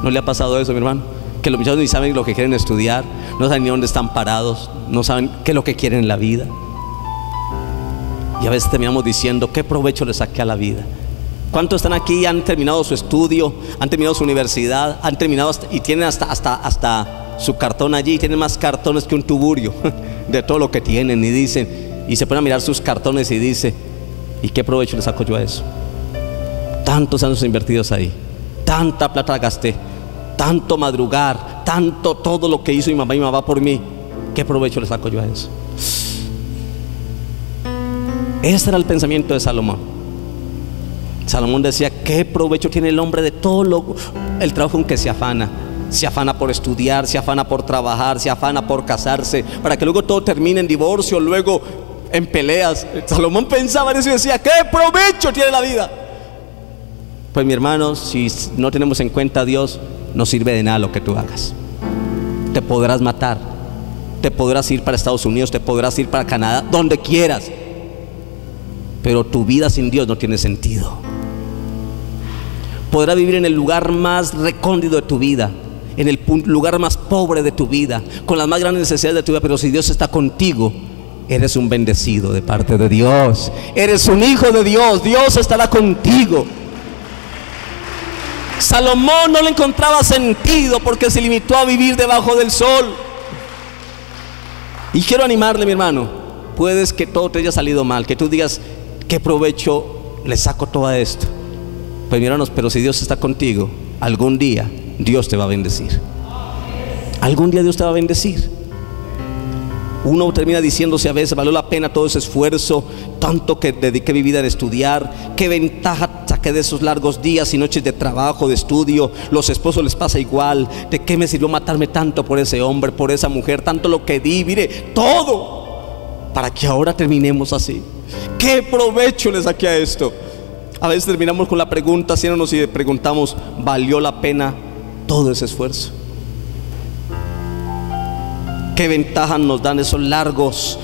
¿No le ha pasado eso, mi hermano? Que los muchachos ni saben lo que quieren estudiar, no saben ni dónde están parados, no saben qué es lo que quieren en la vida. Y a veces terminamos diciendo, ¿qué provecho le saqué a la vida? ¿Cuántos están aquí y han terminado su estudio, han terminado su universidad, han terminado y tienen hasta su cartón allí, tienen más cartones que un tugurio de todo lo que tienen, y dicen, y se ponen a mirar sus cartones y dice, ¿y qué provecho le saco yo a eso? Tantos años invertidos ahí, tanta plata gasté, tanto madrugar, tanto todo lo que hizo mi mamá por mí, ¿qué provecho le saco yo a eso? Ese era el pensamiento de Salomón. Salomón decía, ¿qué provecho tiene el hombre de todo el trabajo en que se afana? Se afana por estudiar, se afana por trabajar, se afana por casarse, para que luego todo termine en divorcio, luego en peleas. Salomón pensaba en eso y decía, ¿qué provecho tiene la vida? Pues mi hermano, si no tenemos en cuenta a Dios, no sirve de nada lo que tú hagas. Te podrás matar, te podrás ir para Estados Unidos, te podrás ir para Canadá, donde quieras, pero tu vida sin Dios no tiene sentido. Podrás vivir en el lugar más recóndito de tu vida, en el lugar más pobre de tu vida, con las más grandes necesidades de tu vida, pero si Dios está contigo, eres un bendecido de parte de Dios, eres un hijo de Dios, Dios estará contigo. Salomón no le encontraba sentido porque se limitó a vivir debajo del sol. Y quiero animarle, mi hermano, puedes que todo te haya salido mal, que tú digas, ¿qué provecho le saco todo esto? Pues mi hermanos, pero si Dios está contigo, algún día Dios te va a bendecir. Algún día Dios te va a bendecir. Uno termina diciéndose a veces, valió la pena todo ese esfuerzo, tanto que dediqué mi vida en estudiar, qué ventaja saqué de esos largos días y noches de trabajo, de estudio. Los esposos les pasa igual. ¿De qué me sirvió matarme tanto por ese hombre, por esa mujer? Tanto lo que di, mire, todo, para que ahora terminemos así. ¿Qué provecho le saqué a esto? A veces terminamos con la pregunta, haciéndonos y preguntamos, ¿valió la pena todo ese esfuerzo? ¿Qué ventajas nos dan esos largos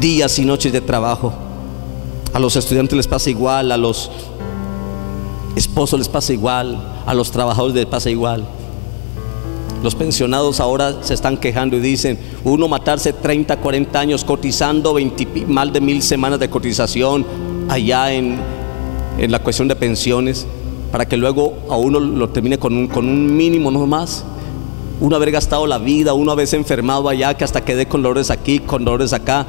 días y noches de trabajo? A los estudiantes les pasa igual, a los esposos les pasa igual, a los trabajadores les pasa igual. Los pensionados ahora se están quejando y dicen, uno matarse 30, 40 años cotizando, más de 1000 semanas de cotización allá en la cuestión de pensiones, para que luego a uno lo termine con un mínimo, no más. Uno haber gastado la vida, uno haberse enfermado allá, que hasta quedé con dolores aquí, con dolores acá,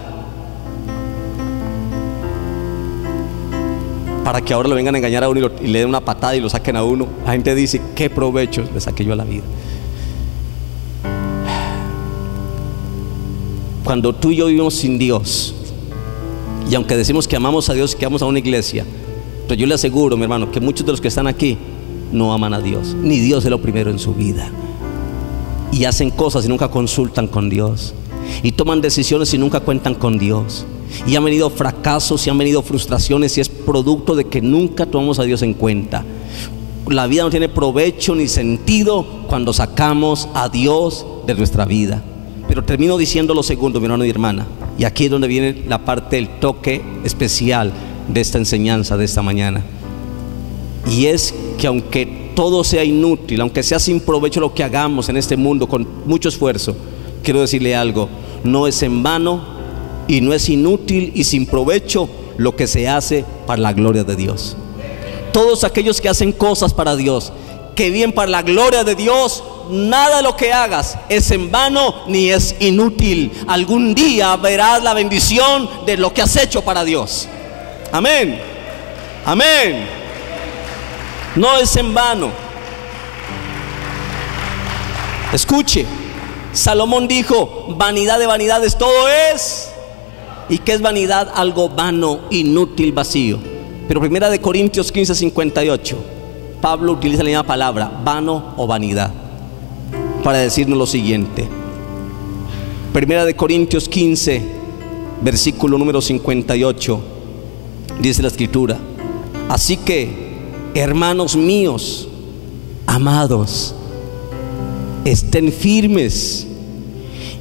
para que ahora lo vengan a engañar a uno y le den una patada y lo saquen a uno. La gente dice, ¿qué provecho le saqué yo a la vida? Cuando tú y yo vivimos sin Dios, y aunque decimos que amamos a Dios y que vamos a una iglesia, pero yo le aseguro, mi hermano, que muchos de los que están aquí no aman a Dios, ni Dios es lo primero en su vida, y hacen cosas y nunca consultan con Dios, y toman decisiones y nunca cuentan con Dios, y han venido fracasos y han venido frustraciones, y es producto de que nunca tomamos a Dios en cuenta. La vida no tiene provecho ni sentido cuando sacamos a Dios de nuestra vida. Pero termino diciendo lo segundo, mi hermano y hermana, y aquí es donde viene la parte del toque especial de esta enseñanza de esta mañana, y es que aunque todo sea inútil, aunque sea sin provecho lo que hagamos en este mundo con mucho esfuerzo, quiero decirle algo: no es en vano y no es inútil y sin provecho lo que se hace para la gloria de Dios. Todos aquellos que hacen cosas para Dios, que viven para la gloria de Dios, nada de lo que hagas es en vano ni es inútil. Algún día verás la bendición de lo que has hecho para Dios. Amén, amén. No es en vano. Escuche, Salomón dijo, vanidad de vanidades todo es. ¿Y qué es vanidad? Algo vano, inútil, vacío. Pero 1 Corintios 15:58, Pablo utiliza la misma palabra, vano o vanidad, para decirnos lo siguiente. 1 Corintios 15, versículo número 58, dice la escritura: así que, hermanos míos, amados, estén firmes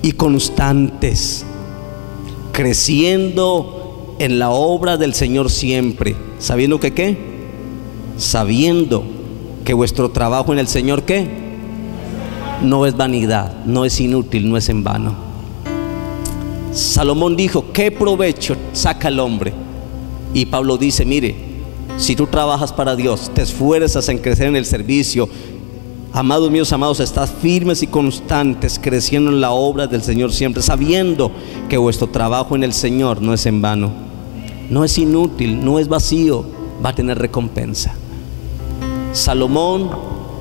y constantes, creciendo en la obra del Señor siempre, sabiendo que ¿qué? Sabiendo que vuestro trabajo en el Señor ¿qué? No es vanidad, no es inútil, no es en vano. Salomón dijo, ¿qué provecho saca el hombre? Y Pablo dice, mire, si tú trabajas para Dios, te esfuerzas en crecer en el servicio, amados míos, amados, estás firmes y constantes, creciendo en la obra del Señor siempre, sabiendo que vuestro trabajo en el Señor no es en vano, no es inútil, no es vacío, va a tener recompensa. Salomón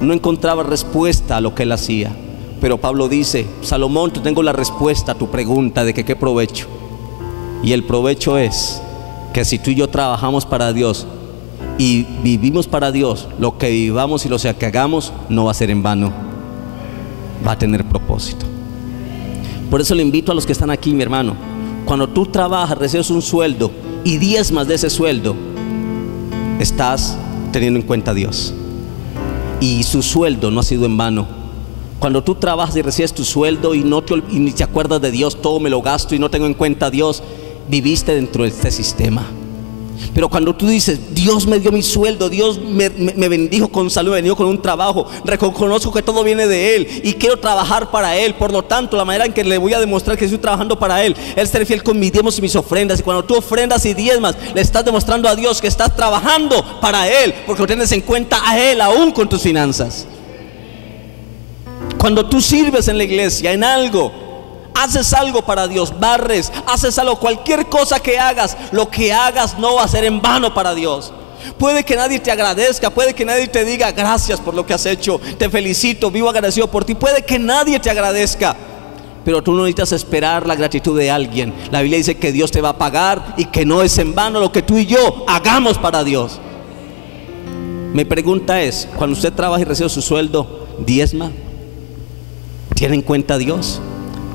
no encontraba respuesta a lo que él hacía, pero Pablo dice, Salomón, yo tengo la respuesta a tu pregunta de que qué provecho. Y el provecho es que si tú y yo trabajamos para Dios y vivimos para Dios, lo que vivamos y lo que hagamos no va a ser en vano, va a tener propósito. Por eso le invito a los que están aquí, mi hermano, cuando tú trabajas, recibes un sueldo y diezmas de ese sueldo, estás teniendo en cuenta a Dios, y su sueldo no ha sido en vano. Cuando tú trabajas y recibes tu sueldo y ni te acuerdas de Dios, todo me lo gasto y no tengo en cuenta a Dios, viviste dentro de este sistema. Pero cuando tú dices, Dios me dio mi sueldo, Dios me bendijo con salud, me bendijo con un trabajo, reconozco que todo viene de Él y quiero trabajar para Él, por lo tanto la manera en que le voy a demostrar que estoy trabajando para Él es ser fiel con mis diezmos y mis ofrendas. Y cuando tú ofrendas y diezmas, le estás demostrando a Dios que estás trabajando para Él, porque lo tienes en cuenta a Él aún con tus finanzas. Cuando tú sirves en la iglesia, en algo, haces algo para Dios, barres, haces algo, cualquier cosa que hagas, lo que hagas no va a ser en vano para Dios. Puede que nadie te agradezca, puede que nadie te diga gracias por lo que has hecho, te felicito, vivo agradecido por ti, puede que nadie te agradezca, pero tú no necesitas esperar la gratitud de alguien. La Biblia dice que Dios te va a pagar y que no es en vano lo que tú y yo hagamos para Dios. Mi pregunta es, cuando usted trabaja y recibe su sueldo, ¿diezma? ¿Tiene en cuenta a Dios?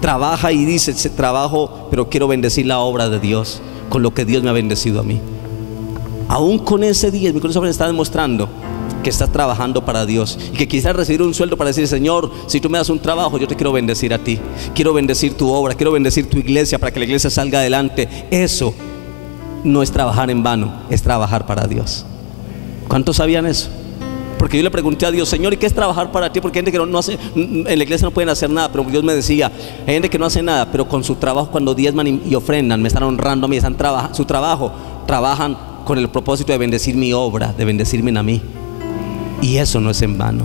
Trabaja y dice, ese trabajo, pero quiero bendecir la obra de Dios con lo que Dios me ha bendecido a mí. aún con ese diezmo, con eso me está demostrando que estás trabajando para Dios y que quizás recibir un sueldo para decir: Señor, si tú me das un trabajo, yo te quiero bendecir a ti, quiero bendecir tu obra, quiero bendecir tu iglesia para que la iglesia salga adelante. Eso no es trabajar en vano, es trabajar para Dios. ¿Cuántos sabían eso? Porque yo le pregunté a Dios: Señor, ¿y qué es trabajar para ti? Porque hay gente que no hace, en la iglesia no pueden hacer nada, pero Dios me decía: hay gente que no hace nada, pero con su trabajo, cuando diezman y ofrendan, me están honrando a mí, están su trabajo, trabajan con el propósito de bendecir mi obra, de bendecirme a mí. Y eso no es en vano.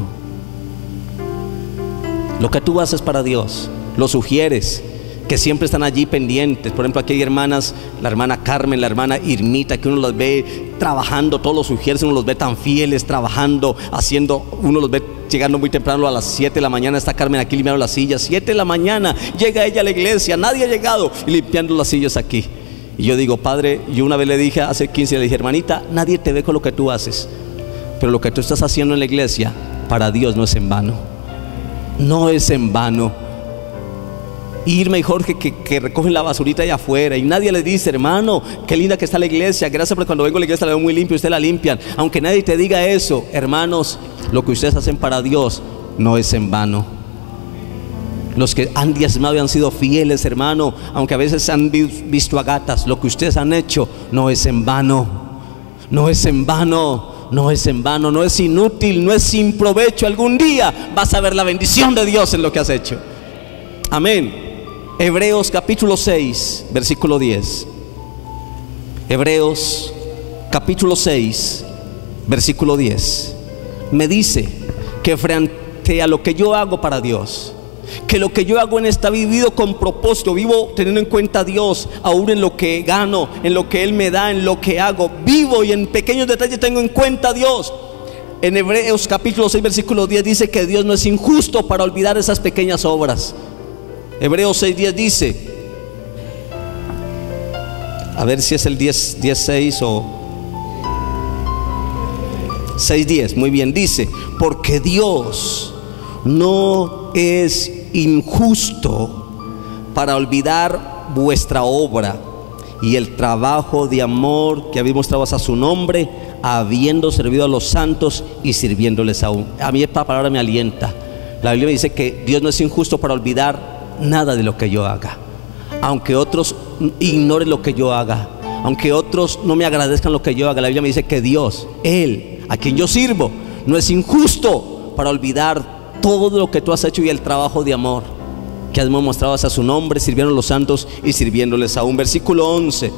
Lo que tú haces para Dios, lo sugieres, que siempre están allí pendientes. Por ejemplo, aquí hay hermanas, la hermana Carmen, la hermana Irmita, que uno las ve trabajando, todos los sugieres, uno los ve tan fieles, trabajando, haciendo, uno los ve llegando muy temprano a las 7 de la mañana. Está Carmen aquí limpiando las sillas, 7 de la mañana, llega ella a la iglesia, nadie ha llegado, y limpiando las sillas aquí. Y yo digo: Padre, yo una vez le dije, hace 15, le dije: hermanita, nadie te ve con lo que tú haces, pero lo que tú estás haciendo en la iglesia para Dios no es en vano. No es en vano. Irma y Jorge que recogen la basurita allá afuera y nadie les dice: hermano, qué linda que está la iglesia, gracias, porque cuando vengo a la iglesia la veo muy limpia, ustedes la limpian. Aunque nadie te diga eso, hermanos, lo que ustedes hacen para Dios no es en vano. Los que han diezmado y han sido fieles, hermano, aunque a veces han visto a gatas, lo que ustedes han hecho no es en vano. No es en vano. No es en vano, no es inútil, no es sin provecho. Algún día vas a ver la bendición de Dios en lo que has hecho. Amén. Hebreos capítulo 6, versículo 10. Hebreos capítulo 6, versículo 10. Me dice que frente a lo que yo hago para Dios, que lo que yo hago en esta vida, vivo con propósito, vivo teniendo en cuenta a Dios, aún en lo que gano, en lo que Él me da, en lo que hago, vivo y en pequeños detalles tengo en cuenta a Dios. En Hebreos capítulo 6, versículo 10 dice que Dios no es injusto para olvidar esas pequeñas obras. Hebreos 6, 10 dice, a ver si es el 10, 6 o 6, 10, muy bien, dice: porque Dios no es injusto para olvidar vuestra obra y el trabajo de amor que habéis mostrado a su nombre, habiendo servido a los santos y sirviéndoles aún. A mí esta palabra me alienta. La Biblia me dice que Dios no es injusto para olvidar nada de lo que yo haga, aunque otros ignoren lo que yo haga, aunque otros no me agradezcan lo que yo haga. La Biblia me dice que Dios, Él, a quien yo sirvo, no es injusto para olvidar todo lo que tú has hecho y el trabajo de amor que has mostrado hacia su nombre, sirviendo a los santos y sirviéndoles aún. Versículo 11: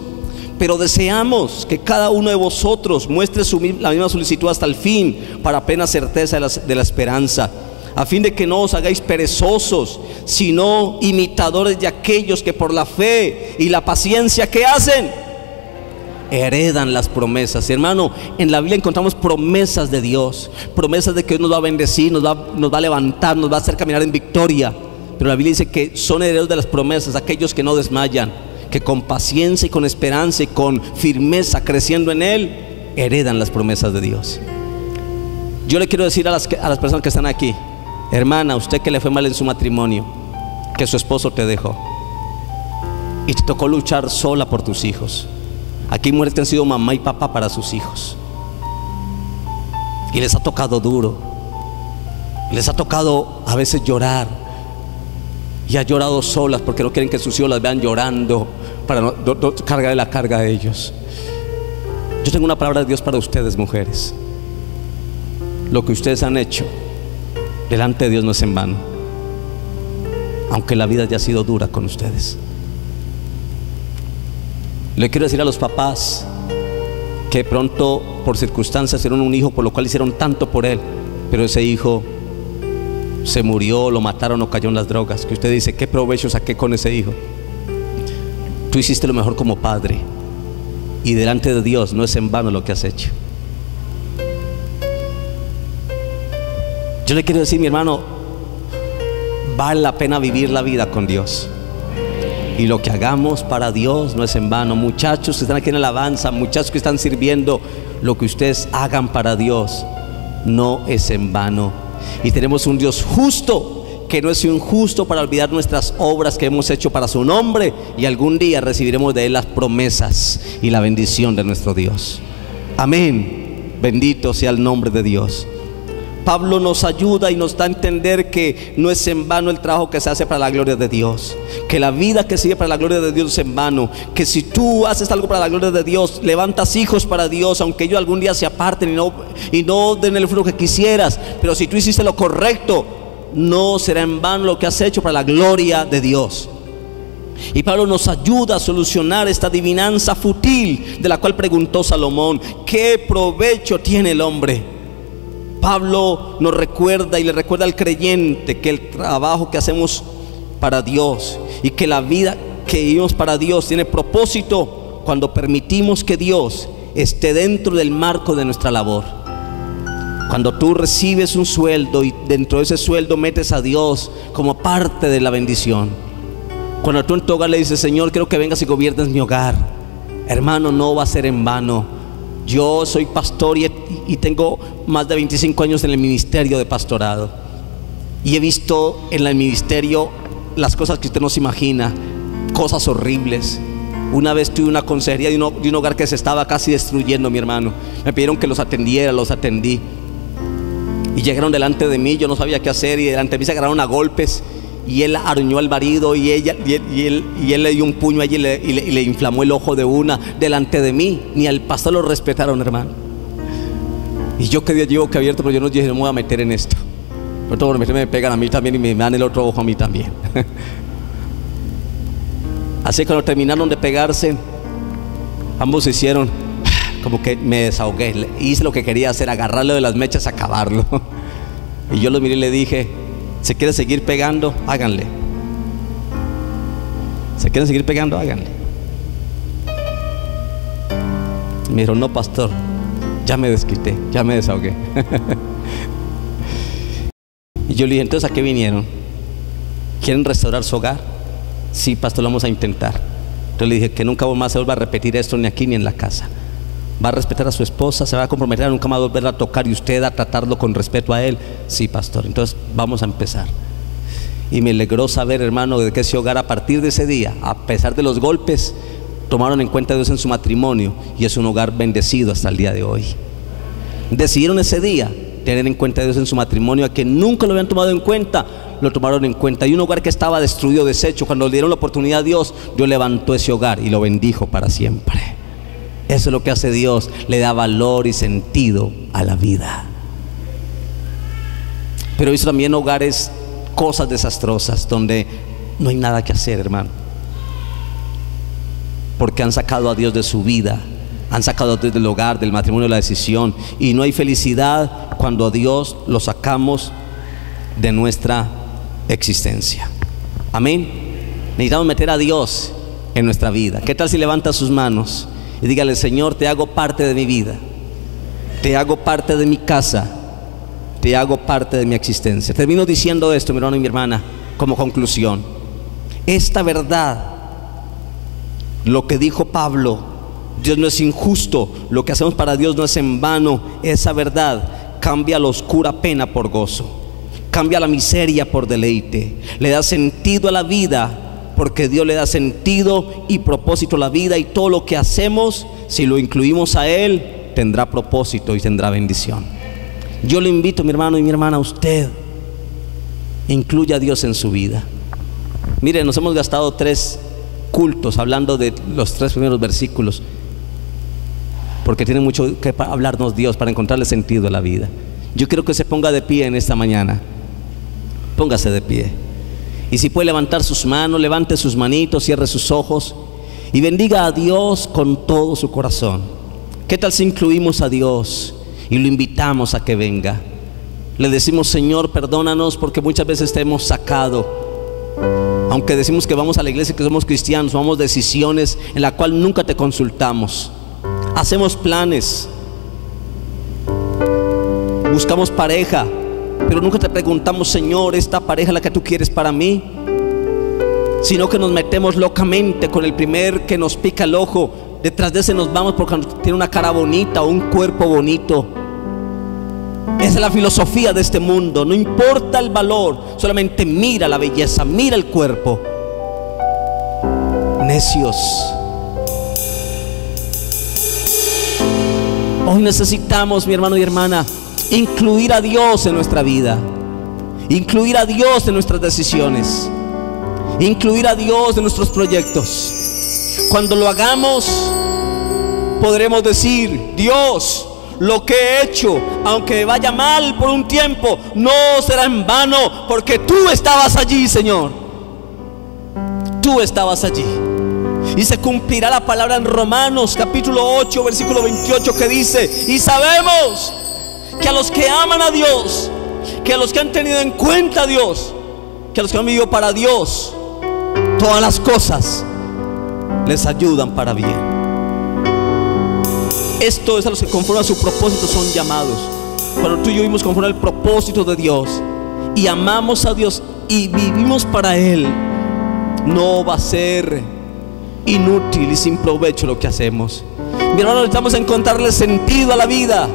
pero deseamos que cada uno de vosotros muestre la misma solicitud hasta el fin, para plena certeza de la esperanza, a fin de que no os hagáis perezosos, sino imitadores de aquellos que por la fe y la paciencia que hacen, heredan las promesas. Hermano, en la Biblia encontramos promesas de Dios, promesas de que Dios nos va a bendecir, nos va a levantar, nos va a hacer caminar en victoria. Pero la Biblia dice que son herederos de las promesas aquellos que no desmayan, que con paciencia y con esperanza y con firmeza, creciendo en Él, heredan las promesas de Dios. Yo le quiero decir a las personas que están aquí: hermana, usted que le fue mal en su matrimonio, que su esposo te dejó y te tocó luchar sola por tus hijos. Aquí mujeres que han sido mamá y papá para sus hijos y les ha tocado duro, les ha tocado a veces llorar, y ha llorado solas porque no quieren que sus hijos las vean llorando, para no cargar la carga de ellos. Yo tengo una palabra de Dios para ustedes, mujeres. Lo que ustedes han hecho delante de Dios no es en vano, aunque la vida haya sido dura con ustedes. Le quiero decir a los papás que pronto por circunstancias hicieron un hijo por lo cual hicieron tanto por él, pero ese hijo se murió, lo mataron o cayó en las drogas, que usted dice: ¿qué provecho saqué con ese hijo? Tú hiciste lo mejor como padre, y delante de Dios no es en vano lo que has hecho. Yo le quiero decir, mi hermano, vale la pena vivir la vida con Dios, y lo que hagamos para Dios no es en vano. Muchachos que están aquí en alabanza, muchachos que están sirviendo, lo que ustedes hagan para Dios no es en vano. Y tenemos un Dios justo, que no es injusto para olvidar nuestras obras que hemos hecho para su nombre, y algún día recibiremos de Él las promesas y la bendición de nuestro Dios. Amén. Bendito sea el nombre de Dios. Pablo nos ayuda y nos da a entender que no es en vano el trabajo que se hace para la gloria de Dios, que la vida que sigue para la gloria de Dios es en vano, que si tú haces algo para la gloria de Dios, levantas hijos para Dios, aunque ellos algún día se aparten y no den el fruto que quisieras, pero si tú hiciste lo correcto, no será en vano lo que has hecho para la gloria de Dios. Y Pablo nos ayuda a solucionar esta adivinanza fútil de la cual preguntó Salomón: ¿qué provecho tiene el hombre? Pablo nos recuerda y le recuerda al creyente que el trabajo que hacemos para Dios y que la vida que vivimos para Dios tiene propósito cuando permitimos que Dios esté dentro del marco de nuestra labor. Cuando tú recibes un sueldo y dentro de ese sueldo metes a Dios como parte de la bendición. Cuando tú en tu hogar le dices: Señor, quiero que vengas y gobiernes mi hogar. Hermano, no va a ser en vano. Yo soy pastor y tengo más de 25 años en el ministerio de pastorado, y he visto en el ministerio las cosas que usted no se imagina, cosas horribles. Una vez tuve una consejería de un hogar que se estaba casi destruyendo, mi hermano. Me pidieron que los atendiera, los atendí, y llegaron delante de mí, yo no sabía qué hacer, y delante de mí se agarraron a golpes, y él arañó al marido y él le dio un puño allí y le inflamó el ojo de una delante de mí. Ni al pastor lo respetaron, hermano. Y yo que Dios llevo que abierto, pero yo no dije: no me voy a meter en esto. Por todo me pegan a mí también y me dan el otro ojo a mí también. Así que cuando terminaron de pegarse, ambos se hicieron como que me desahogué. Hice lo que quería hacer: agarrarlo de las mechas, acabarlo. Y yo lo miré y le dije: ¿se quiere seguir pegando? Háganle. ¿Se quieren seguir pegando? Háganle. Y me dijeron: no, pastor, ya me desquité, ya me desahogué. Y yo le dije: entonces, ¿a qué vinieron? ¿Quieren restaurar su hogar? Sí, pastor, lo vamos a intentar. Entonces le dije: que nunca más se vuelva a repetir esto, ni aquí ni en la casa. ¿Va a respetar a su esposa? ¿Se va a comprometer a nunca más volverla a tocar y usted a tratarlo con respeto a él? Sí, pastor. Entonces vamos a empezar. Y me alegró saber, hermano, de que ese hogar, a partir de ese día, a pesar de los golpes, tomaron en cuenta a Dios en su matrimonio, y es un hogar bendecido hasta el día de hoy. Decidieron ese día tener en cuenta a Dios en su matrimonio, a que nunca lo habían tomado en cuenta, lo tomaron en cuenta. Y un hogar que estaba destruido, deshecho, cuando le dieron la oportunidad a Dios levantó ese hogar y lo bendijo para siempre. Eso es lo que hace Dios: le da valor y sentido a la vida. Pero hizo también hogares, cosas desastrosas, donde no hay nada que hacer, hermano, porque han sacado a Dios de su vida, han sacado a Dios del hogar, del matrimonio, de la decisión, y no hay felicidad cuando a Dios lo sacamos de nuestra existencia. Amén. Necesitamos meter a Dios en nuestra vida. ¿Qué tal si levanta sus manos y dígale: Señor, te hago parte de mi vida, te hago parte de mi casa, te hago parte de mi existencia? Termino diciendo esto, mi hermano y mi hermana, como conclusión. Esta verdad, lo que dijo Pablo: Dios no es injusto, lo que hacemos para Dios no es en vano. Esa verdad cambia la oscura pena por gozo, cambia la miseria por deleite, le da sentido a la vida, porque Dios le da sentido y propósito a la vida, y todo lo que hacemos, si lo incluimos a Él, tendrá propósito y tendrá bendición. Yo le invito, mi hermano y mi hermana, a usted, incluya a Dios en su vida. Mire, nos hemos gastado 3 cultos hablando de los 3 primeros versículos, porque tiene mucho que hablarnos Dios para encontrarle sentido a la vida. Yo quiero que se ponga de pie en esta mañana. Póngase de pie. Y si puede levantar sus manos, levante sus manitos, cierre sus ojos y bendiga a Dios con todo su corazón. ¿Qué tal si incluimos a Dios y lo invitamos a que venga? Le decimos: Señor, perdónanos porque muchas veces te hemos sacado. Aunque decimos que vamos a la iglesia, que somos cristianos, tomamos decisiones en la cual nunca te consultamos. Hacemos planes, buscamos pareja, pero nunca te preguntamos: Señor, ¿esta pareja es la que tú quieres para mí? Sino que nos metemos locamente con el primer que nos pica el ojo. Detrás de ese nos vamos porque tiene una cara bonita o un cuerpo bonito. Esa es la filosofía de este mundo. No importa el valor, solamente mira la belleza, mira el cuerpo. Necios. Hoy necesitamos, mi hermano y hermana, incluir a Dios en nuestra vida, incluir a Dios en nuestras decisiones, incluir a Dios en nuestros proyectos. Cuando lo hagamos, podremos decir: Dios, lo que he hecho, aunque vaya mal por un tiempo, no será en vano, porque tú estabas allí, Señor. Tú estabas allí. Y se cumplirá la palabra en Romanos capítulo 8 versículo 28, que dice: y sabemos que a los que aman a Dios, que a los que han tenido en cuenta a Dios, que a los que han vivido para Dios, todas las cosas les ayudan para bien. Esto es a los que conforme a su propósito son llamados. Cuando tú y yo vivimos conforme al propósito de Dios y amamos a Dios y vivimos para Él, no va a ser inútil y sin provecho lo que hacemos. Mi hermano, necesitamos encontrarle sentido a la vida.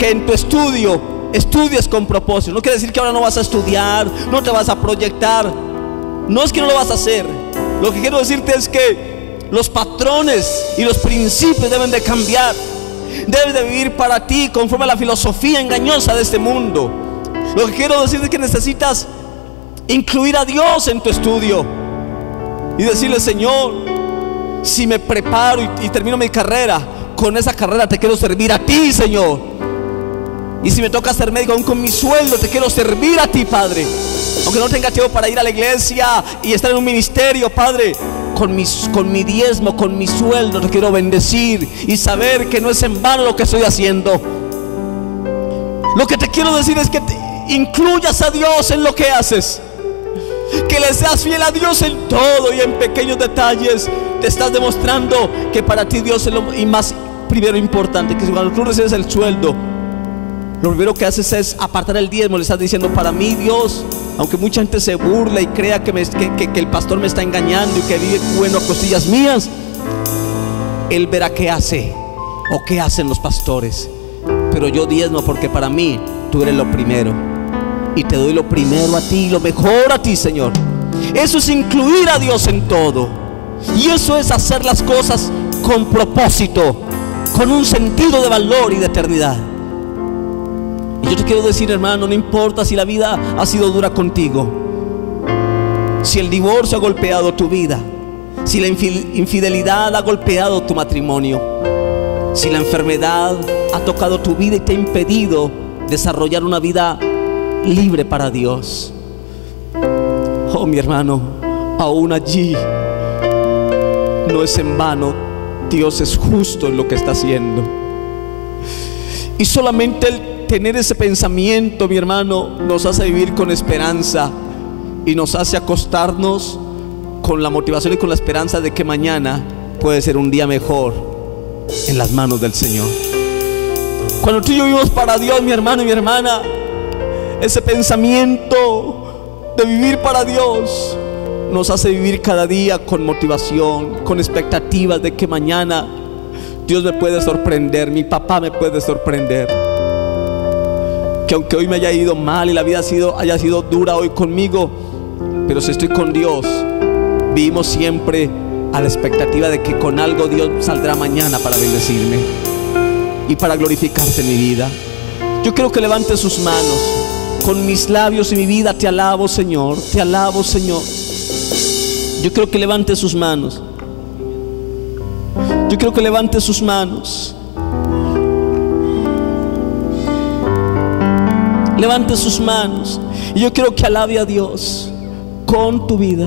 Que en tu estudio estudies con propósito. No quiere decir que ahora no vas a estudiar, no te vas a proyectar. No es que no lo vas a hacer. Lo que quiero decirte es que los patrones y los principios deben de cambiar. Debes de vivir para ti conforme a la filosofía engañosa de este mundo. Lo que quiero decir es que necesitas incluir a Dios en tu estudio y decirle: Señor, si me preparo y termino mi carrera, con esa carrera te quiero servir a ti, Señor. Y si me toca ser médico, aún con mi sueldo te quiero servir a ti, Padre. Aunque no tenga tiempo para ir a la iglesia y estar en un ministerio, Padre, con mi diezmo, con mi sueldo te quiero bendecir y saber que no es en vano lo que estoy haciendo. Lo que te quiero decir es que incluyas a Dios en lo que haces, que le seas fiel a Dios en todo, y en pequeños detalles te estás demostrando que para ti Dios es lo más primero importante. Que cuando tú recibes el sueldo, lo primero que haces es apartar el diezmo. Le estás diciendo: para mí Dios, aunque mucha gente se burla y crea que el pastor me está engañando y que vive bueno a costillas mías, Él verá qué hace o qué hacen los pastores. Pero yo diezmo porque para mí tú eres lo primero, y te doy lo primero a ti, lo mejor a ti, Señor. Eso es incluir a Dios en todo, y eso es hacer las cosas con propósito, con un sentido de valor y de eternidad. Y yo te quiero decir, hermano, no importa si la vida ha sido dura contigo, si el divorcio ha golpeado tu vida, si la infidelidad ha golpeado tu matrimonio, si la enfermedad ha tocado tu vida y te ha impedido desarrollar una vida libre para Dios. Oh, mi hermano, aún allí no es en vano. Dios es justo en lo que está haciendo. Y solamente el tener ese pensamiento, mi hermano, nos hace vivir con esperanza y nos hace acostarnos con la motivación y con la esperanza de que mañana puede ser un día mejor en las manos del Señor. Cuando tú y yo vivimos para Dios, mi hermano y mi hermana, ese pensamiento de vivir para Dios nos hace vivir cada día con motivación, con expectativas de que mañana Dios me puede sorprender, mi papá me puede sorprender. Que aunque hoy me haya ido mal y la vida haya sido dura hoy conmigo, pero si estoy con Dios, vivimos siempre a la expectativa de que con algo Dios saldrá mañana para bendecirme y para glorificarse en mi vida. Yo quiero que levante sus manos. Con mis labios y mi vida te alabo, Señor, te alabo, Señor. Yo quiero que levante sus manos. Yo quiero que levante sus manos. Levante sus manos. Y yo quiero que alabe a Dios con tu vida.